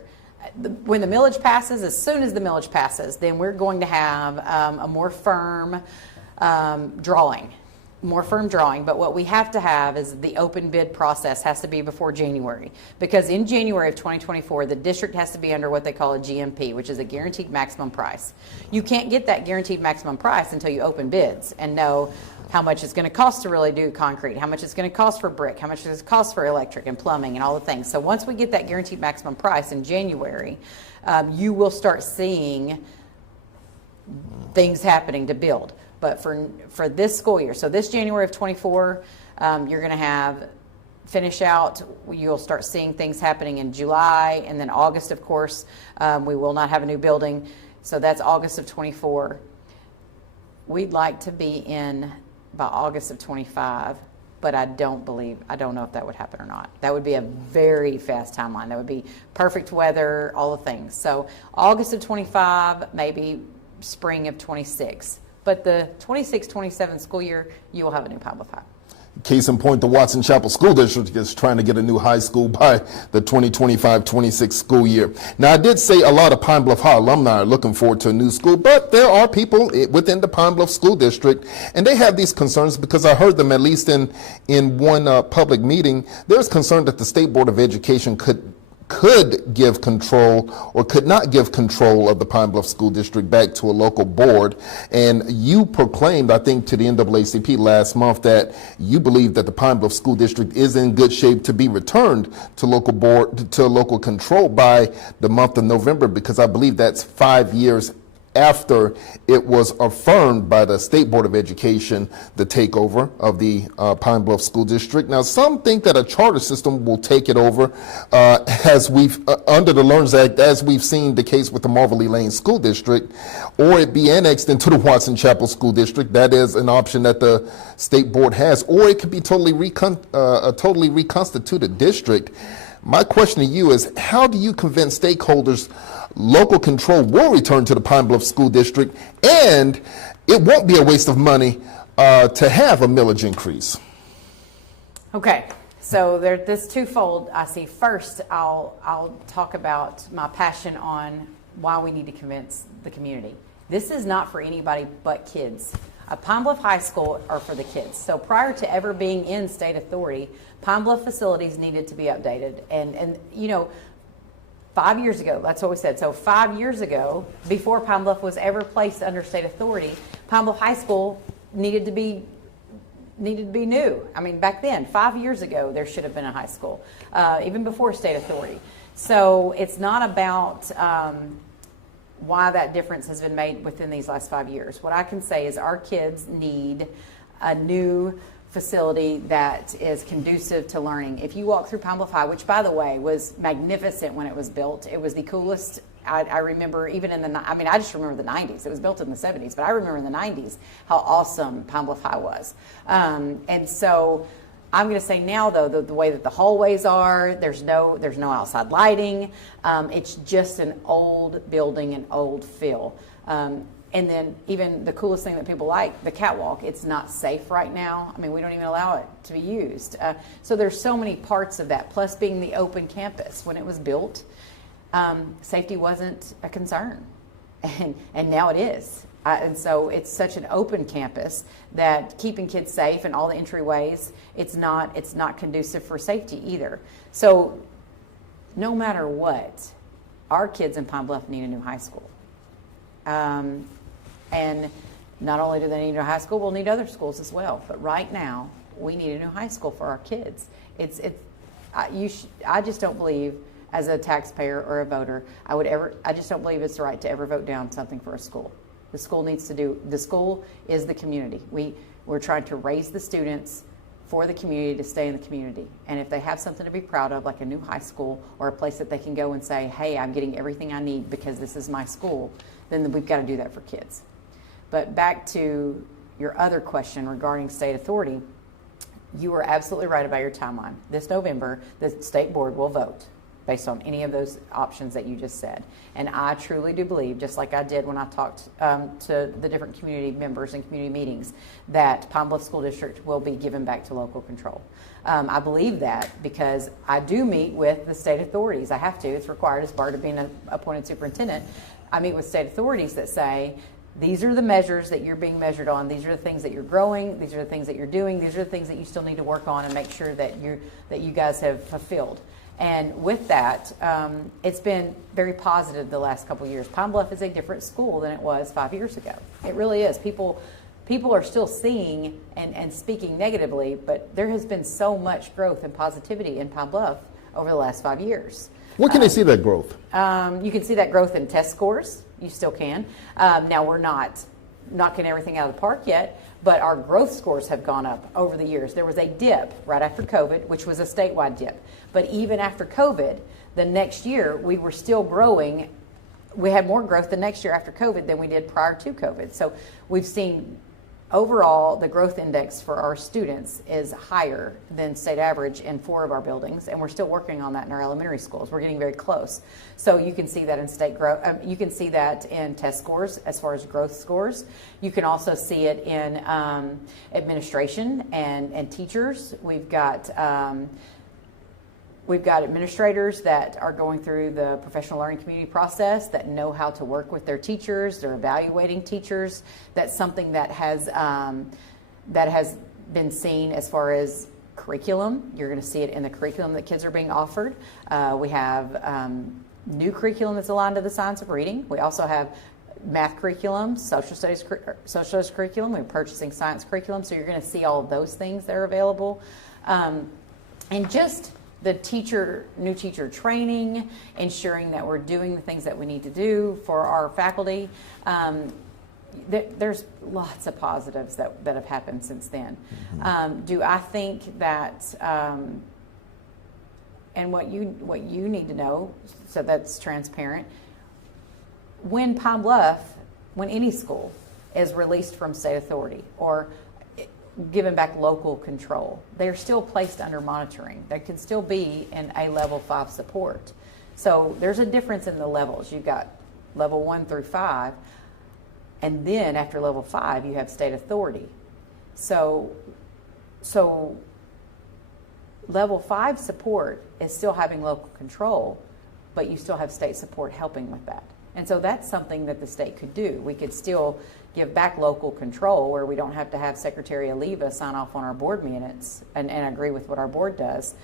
when the millage passes, as soon as the millage passes, then we're going to have a more firm drawing more firm drawing, but what we have to have is the open bid process has to be before January, because in January of 2024 the district has to be under what they call a GMP, which is a guaranteed maximum price. You can't get that guaranteed maximum price until you open bids and know how much it's going to cost to really do concrete, how much it's going to cost for brick, how much it's going to cost for electric and plumbing and all the things. So once we get that guaranteed maximum price in January, you will start seeing things happening to build. But for this school year, so this January of 24, you're going to have finish out. You'll start seeing things happening in July, and then August, of course, we will not have a new building. So that's August of 24. We'd like to be in by August of 25, but I don't know if that would happen or not. That would be a very fast timeline. That would be perfect weather, all the things. So August of 25, maybe spring of 26. But the 26-27 school year, you will have a new Pine Bluff High. Case in point, the Watson Chapel School District is trying to get a new high school by the 2025-26 school year. Now, I did say a lot of Pine Bluff High alumni are looking forward to a new school, but there are people within the Pine Bluff School District, and they have these concerns because I heard them at least in one public meeting. There's concern that the State Board of Education could give control or could not give control of the Pine Bluff School District back to a local board. And you proclaimed, I think, to the NAACP last month that you believe that the Pine Bluff School District is in good shape to be returned to local control by the month of November, because I believe that's 5 years after it was affirmed by the State Board of Education, the takeover of the Pine Bluff School District. Now, some think that a charter system will take it over, as we've under the Learns Act, as we've seen the case with the Marvel Lane School District, or it be annexed into the Watson Chapel School District. That is an option that the State Board has, or it could be a totally reconstituted district. My question to you is, how do you convince stakeholders local control will return to the Pine Bluff School District, and it won't be a waste of money to have a millage increase? Okay, so this twofold I see. First, I'll talk about my passion on why we need to convince the community. This is not for anybody but kids. Pine Bluff High School are for the kids. So prior to ever being in state authority, Pine Bluff facilities needed to be updated. And you know, 5 years ago, that's what we said. So 5 years ago, before Pine Bluff was ever placed under state authority, Pine Bluff High School needed to be new. I mean, back then, 5 years ago, there should have been a high school, even before state authority. So it's not about why that difference has been made within these last 5 years. What I can say is our kids need a new facility that is conducive to learning. If you walk through Pine Bluff High, which by the way was magnificent when it was built, it was the coolest. I remember even I just remember the 90s. It was built in the 70s, but I remember in the 90s how awesome Pine Bluff High was. And so I'm going to say now, though, the way that the hallways are, there's no outside lighting. It's just an old building, an old feel. And then even the coolest thing that people like, the catwalk, it's not safe right now. I mean, we don't even allow it to be used. So there's so many parts of that, plus being the open campus. When it was built, safety wasn't a concern, and now it is. And so it's such an open campus that keeping kids safe and all the entryways, it's not conducive for safety either. So no matter what, our kids in Pine Bluff need a new high school. And not only do they need a high school, we'll need other schools as well. But right now, we need a new high school for our kids. I just don't believe, as a taxpayer or a voter, I just don't believe it's right to ever vote down something for a school. The school is the community. We're trying to raise the students for the community to stay in the community. And if they have something to be proud of, like a new high school or a place that they can go and say, hey, I'm getting everything I need because this is my school, then we've got to do that for kids. But back to your other question regarding state authority, you are absolutely right about your timeline. This November, the state board will vote based on any of those options that you just said. And I truly do believe, just like I did when I talked to the different community members and community meetings, that Pine Bluff School District will be given back to local control. I believe that because I do meet with the state authorities. I have to. It's required as part of being an appointed superintendent. I meet with state authorities that say, these are the measures that you're being measured on. These are the things that you're growing. These are the things that you're doing. These are the things that you still need to work on and make sure that you guys have fulfilled. And with that, it's been very positive the last couple of years. Pine Bluff is a different school than it was 5 years ago. It really is. People are still seeing and speaking negatively, but there has been so much growth and positivity in Pine Bluff over the last 5 years. Where can they see that growth? You can see that growth in test scores. You still can. Now, we're not knocking everything out of the park yet, but our growth scores have gone up over the years. There was a dip right after COVID, which was a statewide dip. But even after COVID, the next year, we were still growing. We had more growth the next year after COVID than we did prior to COVID. So we've seen overall the growth index for our students is higher than state average in 4 of our buildings, and we're still working on that in our elementary schools. We're getting very close. So you can see that in state growth. You can see that in test scores as far as growth scores. You can also see it in administration and teachers. We've got administrators that are going through the professional learning community process that know how to work with their teachers. They're evaluating teachers. That's something that has been seen as far as curriculum. You're going to see it in the curriculum that kids are being offered. We have new curriculum that's aligned to the science of reading. We also have math curriculum, social studies curriculum. We're purchasing science curriculum. So you're going to see all of those things that are available. And just the new teacher training, ensuring that we're doing the things that we need to do for our faculty. There's lots of positives that have happened since then. Mm-hmm. Do I think that, and what you need to know, so that's transparent, when any school is released from state authority or given back local control, they're still placed under monitoring. They can still be in a level 5 support. So there's a difference in the levels. You've got level 1 through 5, and then after level 5, you have state authority. So level 5 support is still having local control, but you still have state support helping with that. And so that's something that the state could do. We could still give back local control where we don't have to have Secretary Oliva sign off on our board minutes and agree with what our board does.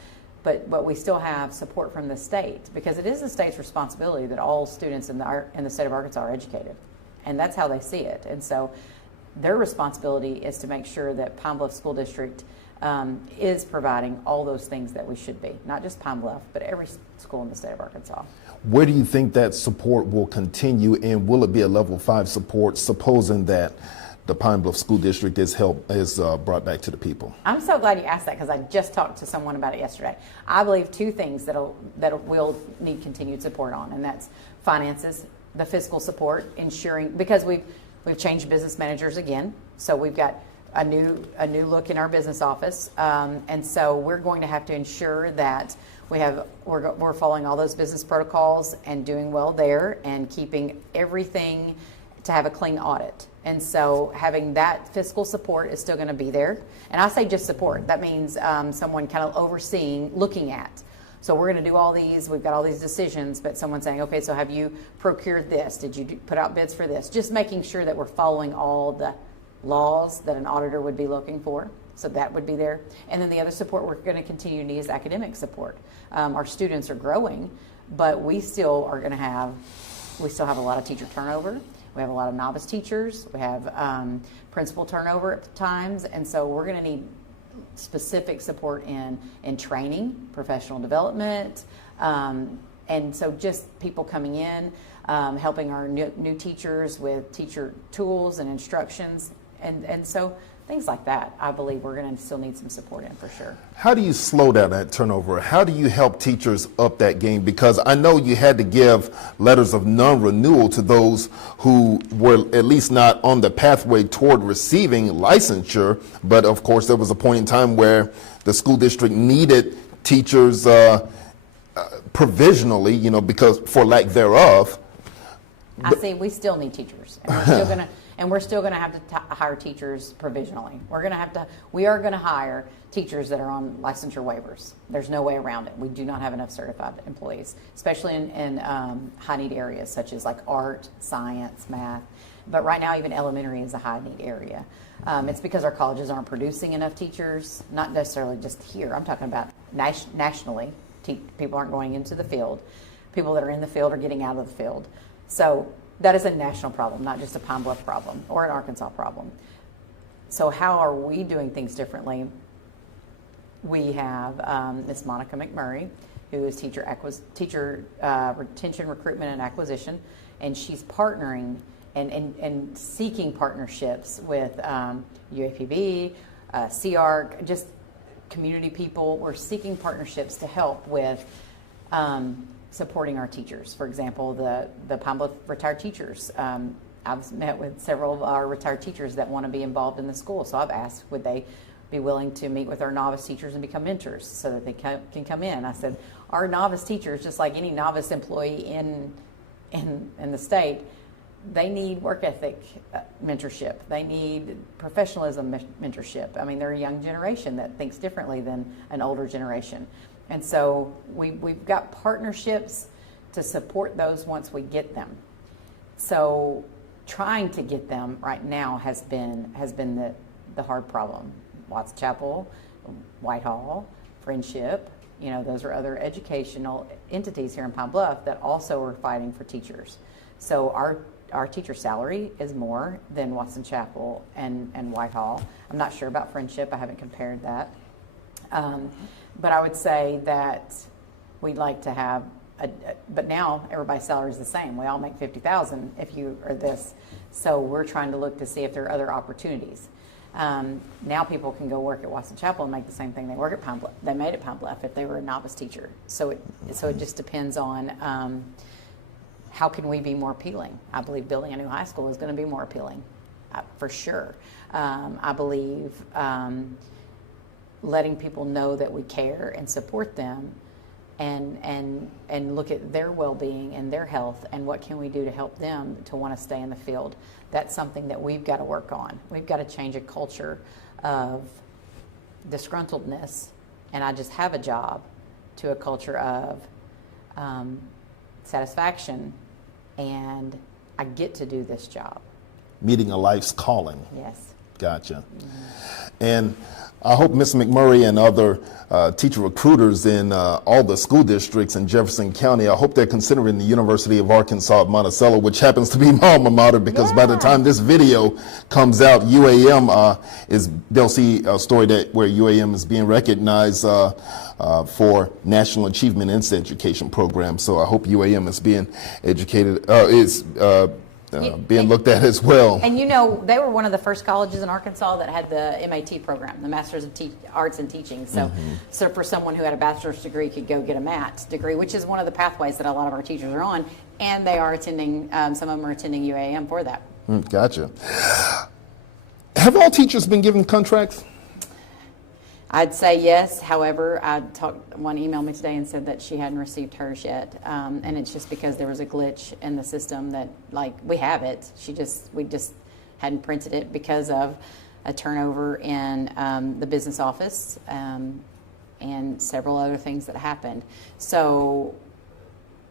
But we still have support from the state, because it is the state's responsibility that all students in the state of Arkansas are educated. And that's how they see it. And so their responsibility is to make sure that Pine Bluff School District is providing all those things that we should be. Not just Pine Bluff, but every school in the state of Arkansas. Where do you think that support will continue, and will it be a level 5 support, supposing that the Pine Bluff School District is brought back to the people? I'm so glad you asked that, because I just talked to someone about it yesterday. I believe 2 things that we'll need continued support on, and that's finances, the fiscal support, ensuring, because we've changed business managers again, so we've got a new look in our business office, and so we're going to have to ensure that we're following all those business protocols and doing well there and keeping everything to have a clean audit. And so having that fiscal support is still going to be there. And I say just support. That means someone kind of overseeing, looking at. So we're going to do all these. We've got all these decisions, but someone saying, okay, so have you procured this? Did you put out bids for this? Just making sure that we're following all the laws that an auditor would be looking for. So that would be there. And then the other support we're going to continue to need is academic support. Our students are growing, but we still have a lot of teacher turnover. We have a lot of novice teachers. We have principal turnover at times. And so we're going to need specific support in training, professional development, and so just people coming in, helping our new teachers with teacher tools and instructions. And so things like that, I believe we're going to still need some support in for sure. How do you slow down that turnover? How do you help teachers up that game? Because I know you had to give letters of non-renewal to those who were at least not on the pathway toward receiving licensure. But of course, there was a point in time where the school district needed teachers provisionally, because for lack thereof. We still need teachers. And we're still going to have to hire teachers provisionally. We are going to hire teachers that are on licensure waivers. There's no way around it. We do not have enough certified employees, especially in high need areas such as like art, science, math. But right now, even elementary is a high need area. It's because our colleges aren't producing enough teachers, not necessarily just here. I'm talking about nationally. People aren't going into the field. People that are in the field are getting out of the field. So that is a national problem, not just a Pine Bluff problem or an Arkansas problem. So how are we doing things differently? We have Ms. Monica McMurray, who is teacher retention, recruitment, and acquisition, and she's partnering and seeking partnerships with UAPB, CRC, just community people. We're seeking partnerships to help with supporting our teachers. For example, the Pine Bluff retired teachers. I've met with several of our retired teachers that want to be involved in the school. So I've asked, would they be willing to meet with our novice teachers and become mentors so that they can come in? I said, our novice teachers, just like any novice employee in the state, they need work ethic mentorship. They need professionalism mentorship. I mean, they're a young generation that thinks differently than an older generation. And so we've got partnerships to support those once we get them. So trying to get them right now has been the hard problem. Watts Chapel, Whitehall, Friendship, those are other educational entities here in Pine Bluff that also are fighting for teachers. So our teacher salary is more than Watson Chapel and Whitehall. I'm not sure about Friendship. I haven't compared that. But I would say that we'd like to have but now everybody's salary is the same. We all make $50,000 if you are this. So we're trying to look to see if there are other opportunities. Now people can go work at Watson Chapel and make the same thing they work at Pine Bluff. They made at Pine Bluff if they were a novice teacher. So it just depends on how can we be more appealing. I believe building a new high school is going to be more appealing, for sure. I believe letting people know that we care and support them and look at their well-being and their health and what can we do to help them to want to stay in the field. That's something that we've got to work on. We've got to change a culture of disgruntledness and I just have a job to a culture of satisfaction and I get to do this job. Meeting a life's calling. Yes. Gotcha. Mm-hmm. And I hope Ms. McMurray and other teacher recruiters in all the school districts in Jefferson County, I hope they're considering the University of Arkansas at Monticello, which happens to be my alma mater, because by the time this video comes out, UAM they'll see a story where UAM is being recognized for National Achievement in Education program. So I hope UAM is being educated, being looked at as well. And they were one of the first colleges in Arkansas that had the MAT program, the Masters of Arts and Teaching. So, so for someone who had a bachelor's degree could go get a MAT degree, which is one of the pathways that a lot of our teachers are on, and they are attending. Some of them are attending UAM for that. Gotcha. Have all teachers been given contracts? I'd say yes. However, one emailed me today and said that she hadn't received hers yet, and it's just because there was a glitch in the system that, we have it. We just hadn't printed it because of a turnover in the business office and several other things that happened. So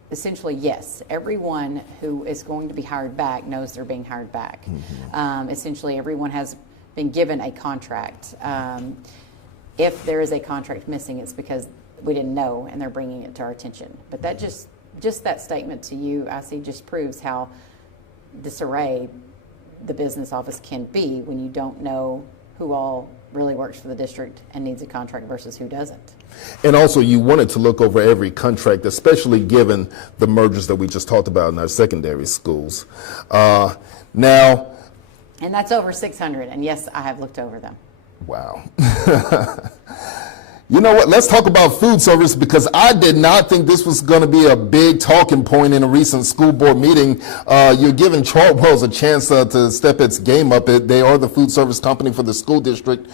essentially, yes, everyone who is going to be hired back knows they're being hired back. Essentially, everyone has been given a contract. If there is a contract missing, it's because we didn't know and they're bringing it to our attention. But that just that statement to you, I see, just proves how disarray the business office can be when you don't know who all really works for the district and needs a contract versus who doesn't. And also, you wanted to look over every contract, especially given the mergers that we just talked about in our secondary schools. Now, and that's over 600, and yes, I have looked over them. Wow. You know what? Let's talk about food service, because I did not think this was going to be a big talking point in a recent school board meeting. You're giving Chartwell's a chance to step its game up. They are the food service company for the school district.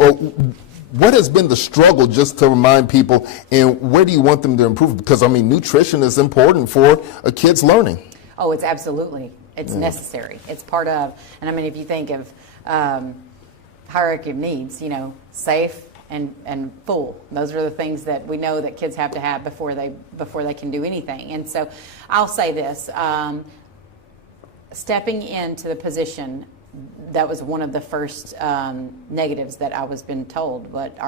What has been the struggle, just to remind people, and where do you want them to improve? Because, nutrition is important for a kid's learning. Oh, it's absolutely. It's necessary. It's part of, and if you think of hierarchy of needs, safe and full. Those are the things that we know that kids have to have before they can do anything. And so I'll say this, stepping into the position, that was one of the first negatives that I was been told. But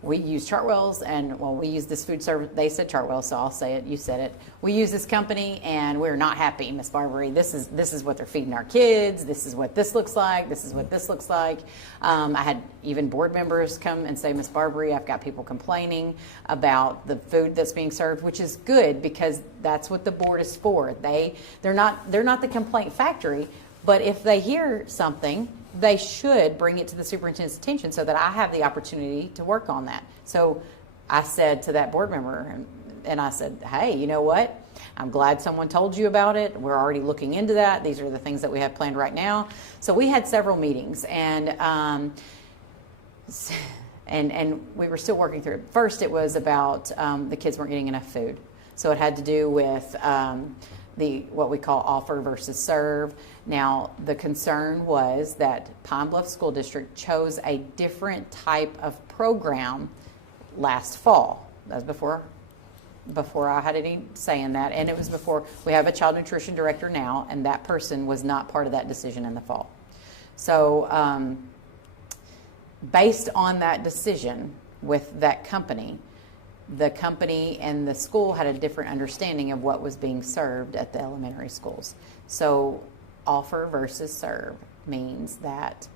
we use Chartwell's, and well, we use this food service. They said Chartwell, so I'll say it. You said it. We use this company, and we're not happy, Miss Barbaree. This is what they're feeding our kids. This is what this looks like. This is what this looks like. I had even board members come and say, Miss Barbaree, I've got people complaining about the food that's being served, which is good because that's what the board is for. They're not the complaint factory, but if they hear something, they should bring it to the superintendent's attention so that I have the opportunity to work on that. So I said to that board member, and I said, hey, you know what? I'm glad someone told you about it. We're already looking into that. These are the things that we have planned right now. So we had several meetings, and we were still working through it. First, it was about the kids weren't getting enough food. So it had to do with what we call offer versus serve. Now, the concern was that Pine Bluff School District chose a different type of program last fall. That was before I had any say in that, and it was before we have a child nutrition director now, and that person was not part of that decision in the fall. So based on that decision with that company, the company and the school had a different understanding of what was being served at the elementary schools. So offer versus serve means that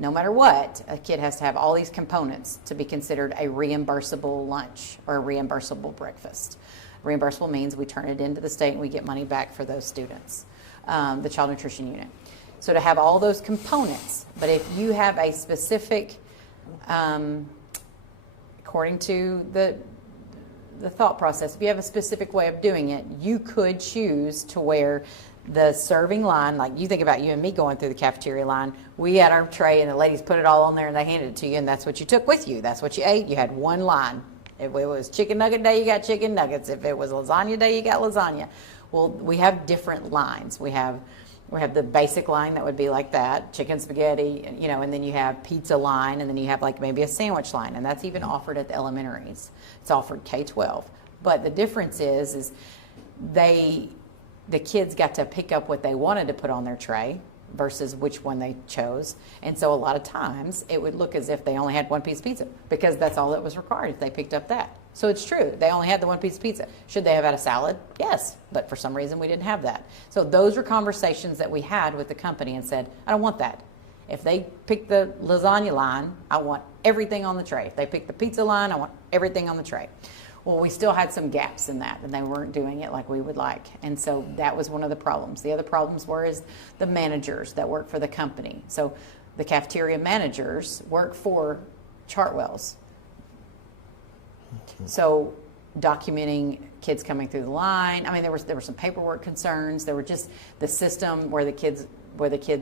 no matter what, a kid has to have all these components to be considered a reimbursable lunch or a reimbursable breakfast. Reimbursable means we turn it into the state and we get money back for those students, the child nutrition unit. So to have all those components, but if you have a specific, according to the thought process, if you have a specific way of doing it, you could choose to where the serving line, like you think about you and me going through the cafeteria line, we had our tray and the ladies put it all on there and they handed it to you, and that's what you took with you. That's what you ate. You had one line. If it was chicken nugget day, you got chicken nuggets. If it was lasagna day, you got lasagna. Well, we have different lines. We have the basic line that would be like that, chicken spaghetti, and then you have pizza line, and then you have like maybe a sandwich line, and that's even offered at the elementaries. It's offered K-12. But the difference is the kids got to pick up what they wanted to put on their tray versus which one they chose. And so a lot of times it would look as if they only had one piece of pizza because that's all that was required if they picked up that. So it's true. They only had the one piece of pizza. Should they have had a salad? Yes. But for some reason we didn't have that. So those were conversations that we had with the company and said, I don't want that. If they pick the lasagna line, I want everything on the tray. If they pick the pizza line, I want everything on the tray. Well, we still had some gaps in that, and they weren't doing it like we would like. And so that was one of the problems. The other problems were the managers that work for the company. So the cafeteria managers work for Chartwell's. So documenting kids coming through the line. I mean, there were some paperwork concerns. There were just the system where the kids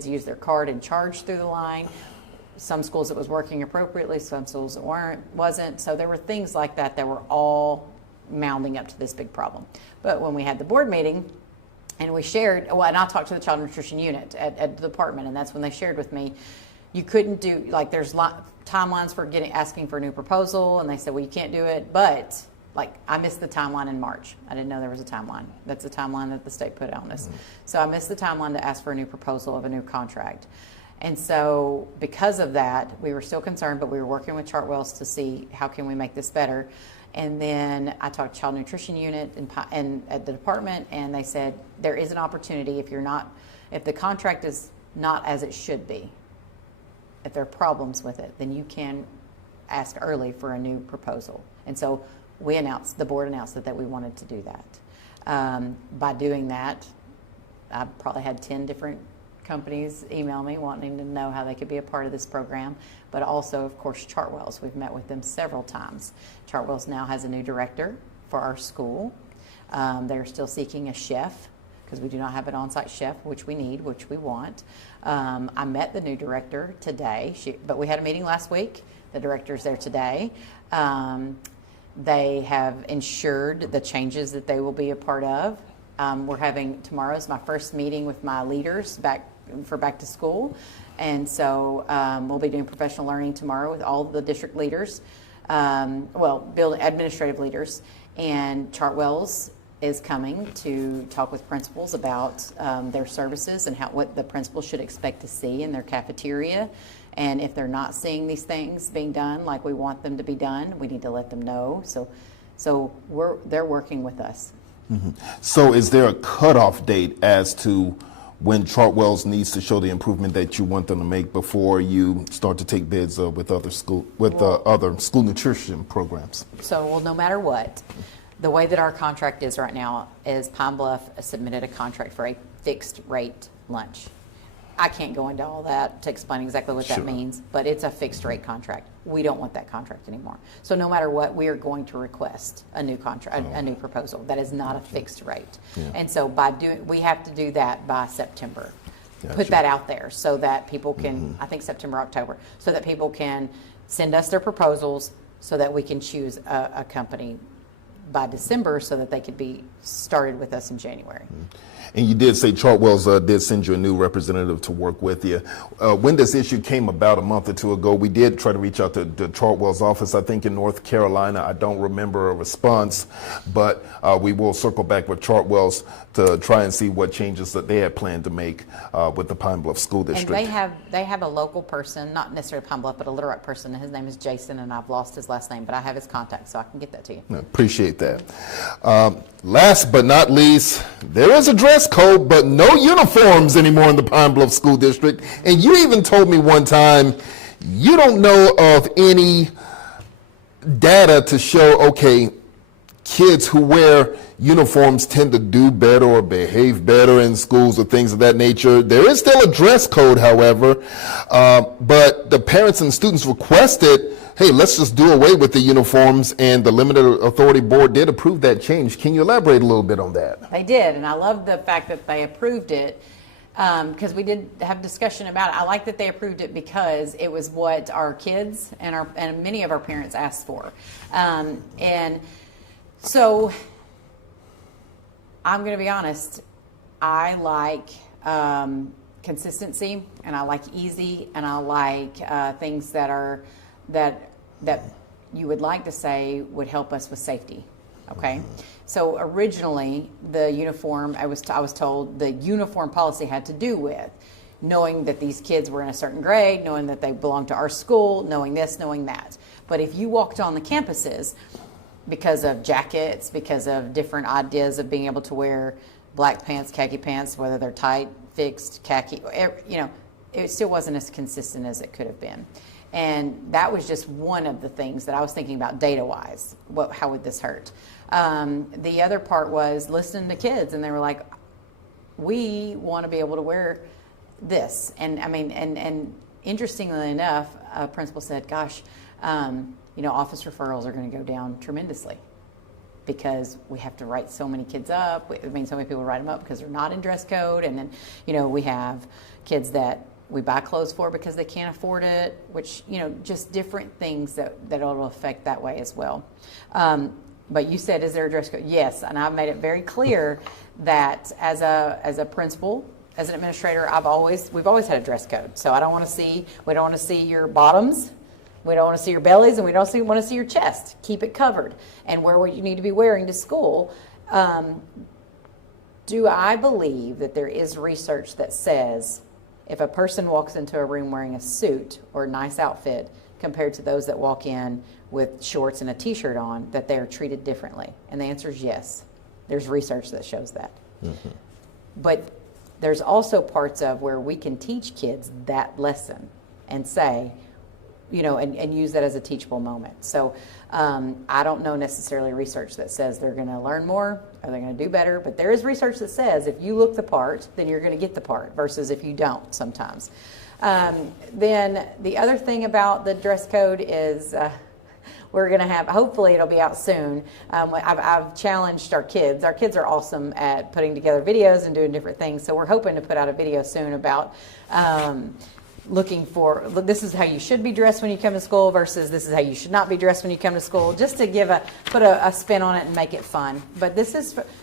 use their card and charge through the line. Some schools it was working appropriately, some schools it wasn't. So there were things like that were all mounding up to this big problem. But when we had the board meeting and we shared, and I talked to the child nutrition unit at the department, and that's when they shared with me, you couldn't do, like there's timelines for asking for a new proposal, and they said, well, you can't do it, but like I missed the timeline in March. I didn't know there was a timeline. That's the timeline that the state put on us. So I missed the timeline to ask for a new proposal of a new contract. And so because of that, we were still concerned, but we were working with Chartwell's to see how can we make this better. And then I talked to Child Nutrition Unit and at the department, and they said there is an opportunity if the contract is not as it should be, if there are problems with it, then you can ask early for a new proposal. And so the board announced that we wanted to do that. By doing that, I probably had 10 different companies email me wanting to know how they could be a part of this program, but also, of course, Chartwell's. We've met with them several times. Chartwell's now has a new director for our school. They're still seeking a chef because we do not have an on-site chef, which we need, which we want. I met the new director today, but we had a meeting last week. The director's there today. They have ensured the changes that they will be a part of. Tomorrow's my first meeting with my leaders back to school. And so we'll be doing professional learning tomorrow with all the district leaders, administrative leaders. And Chartwell's is coming to talk with principals about their services and what the principals should expect to see in their cafeteria. And if they're not seeing these things being done like we want them to be done, we need to let them know. So they're working with us. Mm-hmm. So is there a cutoff date as to when Chartwell's needs to show the improvement that you want them to make before you start to take bids with other school nutrition programs? So, well, no matter what, the way that our contract is right now is Pine Bluff submitted a contract for a fixed rate lunch. I can't go into all that to explain exactly what that means, but it's a fixed rate contract. We don't want that contract anymore. So no matter what, we are going to request a new contract, a new proposal that is not a fixed rate. Yeah. And so we have to do that by September. Gotcha. Put that out there so that people can, I think September, October, so that people can send us their proposals so that we can choose a company by December so that they could be started with us in January. And you did say Chartwell's did send you a new representative to work with you. When this issue came about a month or two ago, we did try to reach out to Chartwell's office, I think in North Carolina. I don't remember a response, but we will circle back with Chartwell's to try and see what changes that they had planned to make with the Pine Bluff School District. And they have a local person, not necessarily Pine Bluff, but a Little Rock person. His name is Jason, and I've lost his last name, but I have his contact, so I can get that to you. I appreciate that. Last but not least, there is a dress code, but no uniforms anymore in the Pine Bluff School District. And you even told me one time you don't know of any data to show, okay, kids who wear uniforms tend to do better or behave better in schools or things of that nature. There is still a dress code, however, but the parents and students requested, hey, let's just do away with the uniforms, and the Limited Authority Board did approve that change. Can you elaborate a little bit on that? They did, and I love the fact that they approved it because we did have discussion about it. I like that they approved it because it was what our kids and many of our parents asked for. And so I'm going to be honest, I like consistency, and I like easy, and I like things that you would like to say would help us with safety. Okay, so originally the uniform, I was told the uniform policy had to do with knowing that these kids were in a certain grade, knowing that they belonged to our school, knowing this, knowing that. But if you walked on the campuses, because of jackets, because of different ideas of being able to wear black pants, khaki pants, whether they're tight, fixed, khaki, it still wasn't as consistent as it could have been. And that was just one of the things that I was thinking about data-wise. How would this hurt? The other part was listening to kids, and they were like, we want to be able to wear this. And I mean, and interestingly enough, a principal said, gosh, office referrals are going to go down tremendously because we have to write so many kids up. I mean, so many people write them up because they're not in dress code. And then, we have kids that we buy clothes for because they can't afford it, which, just different things that will affect that way as well. But you said, is there a dress code? Yes, and I've made it very clear that as a principal, as an administrator, we've always had a dress code. So we don't want to see your bottoms, we don't want to see your bellies, and we don't want to see your chest. Keep it covered and wear what you need to be wearing to school. Do I believe that there is research that says if a person walks into a room wearing a suit or a nice outfit compared to those that walk in with shorts and a t-shirt on, that they are treated differently? And the answer is yes. There's research that shows that. Mm-hmm. But there's also parts of where we can teach kids that lesson and say, and use that as a teachable moment. So I don't know necessarily research that says they're going to learn more or they're going to do better, but there is research that says if you look the part, then you're going to get the part versus if you don't sometimes. Then the other thing about the dress code is we're going to have, hopefully it'll be out soon. I've challenged our kids. Our kids are awesome at putting together videos and doing different things, so we're hoping to put out a video soon about look, this is how you should be dressed when you come to school versus this is how you should not be dressed when you come to school, just to put a spin on it and make it fun. But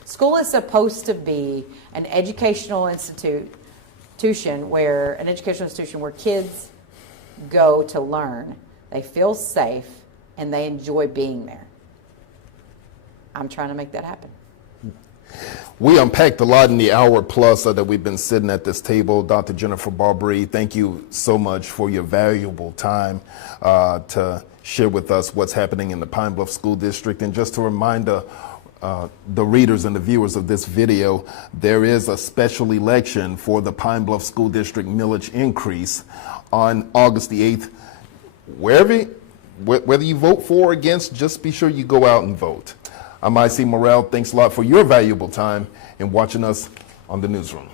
school is supposed to be an educational institution where kids go to learn. They feel safe and they enjoy being there. I'm trying to make that happen. We unpacked a lot in the hour plus that we've been sitting at this table. Dr. Jennifer Barbaree, thank you so much for your valuable time to share with us what's happening in the Pine Bluff School District. And just to remind the readers and the viewers of this video, there is a special election for the Pine Bluff School District millage increase on August the 8th. Whether you vote for or against, just be sure you go out and vote. I'm IC Murrell. Thanks a lot for your valuable time and watching us on the Newsroom.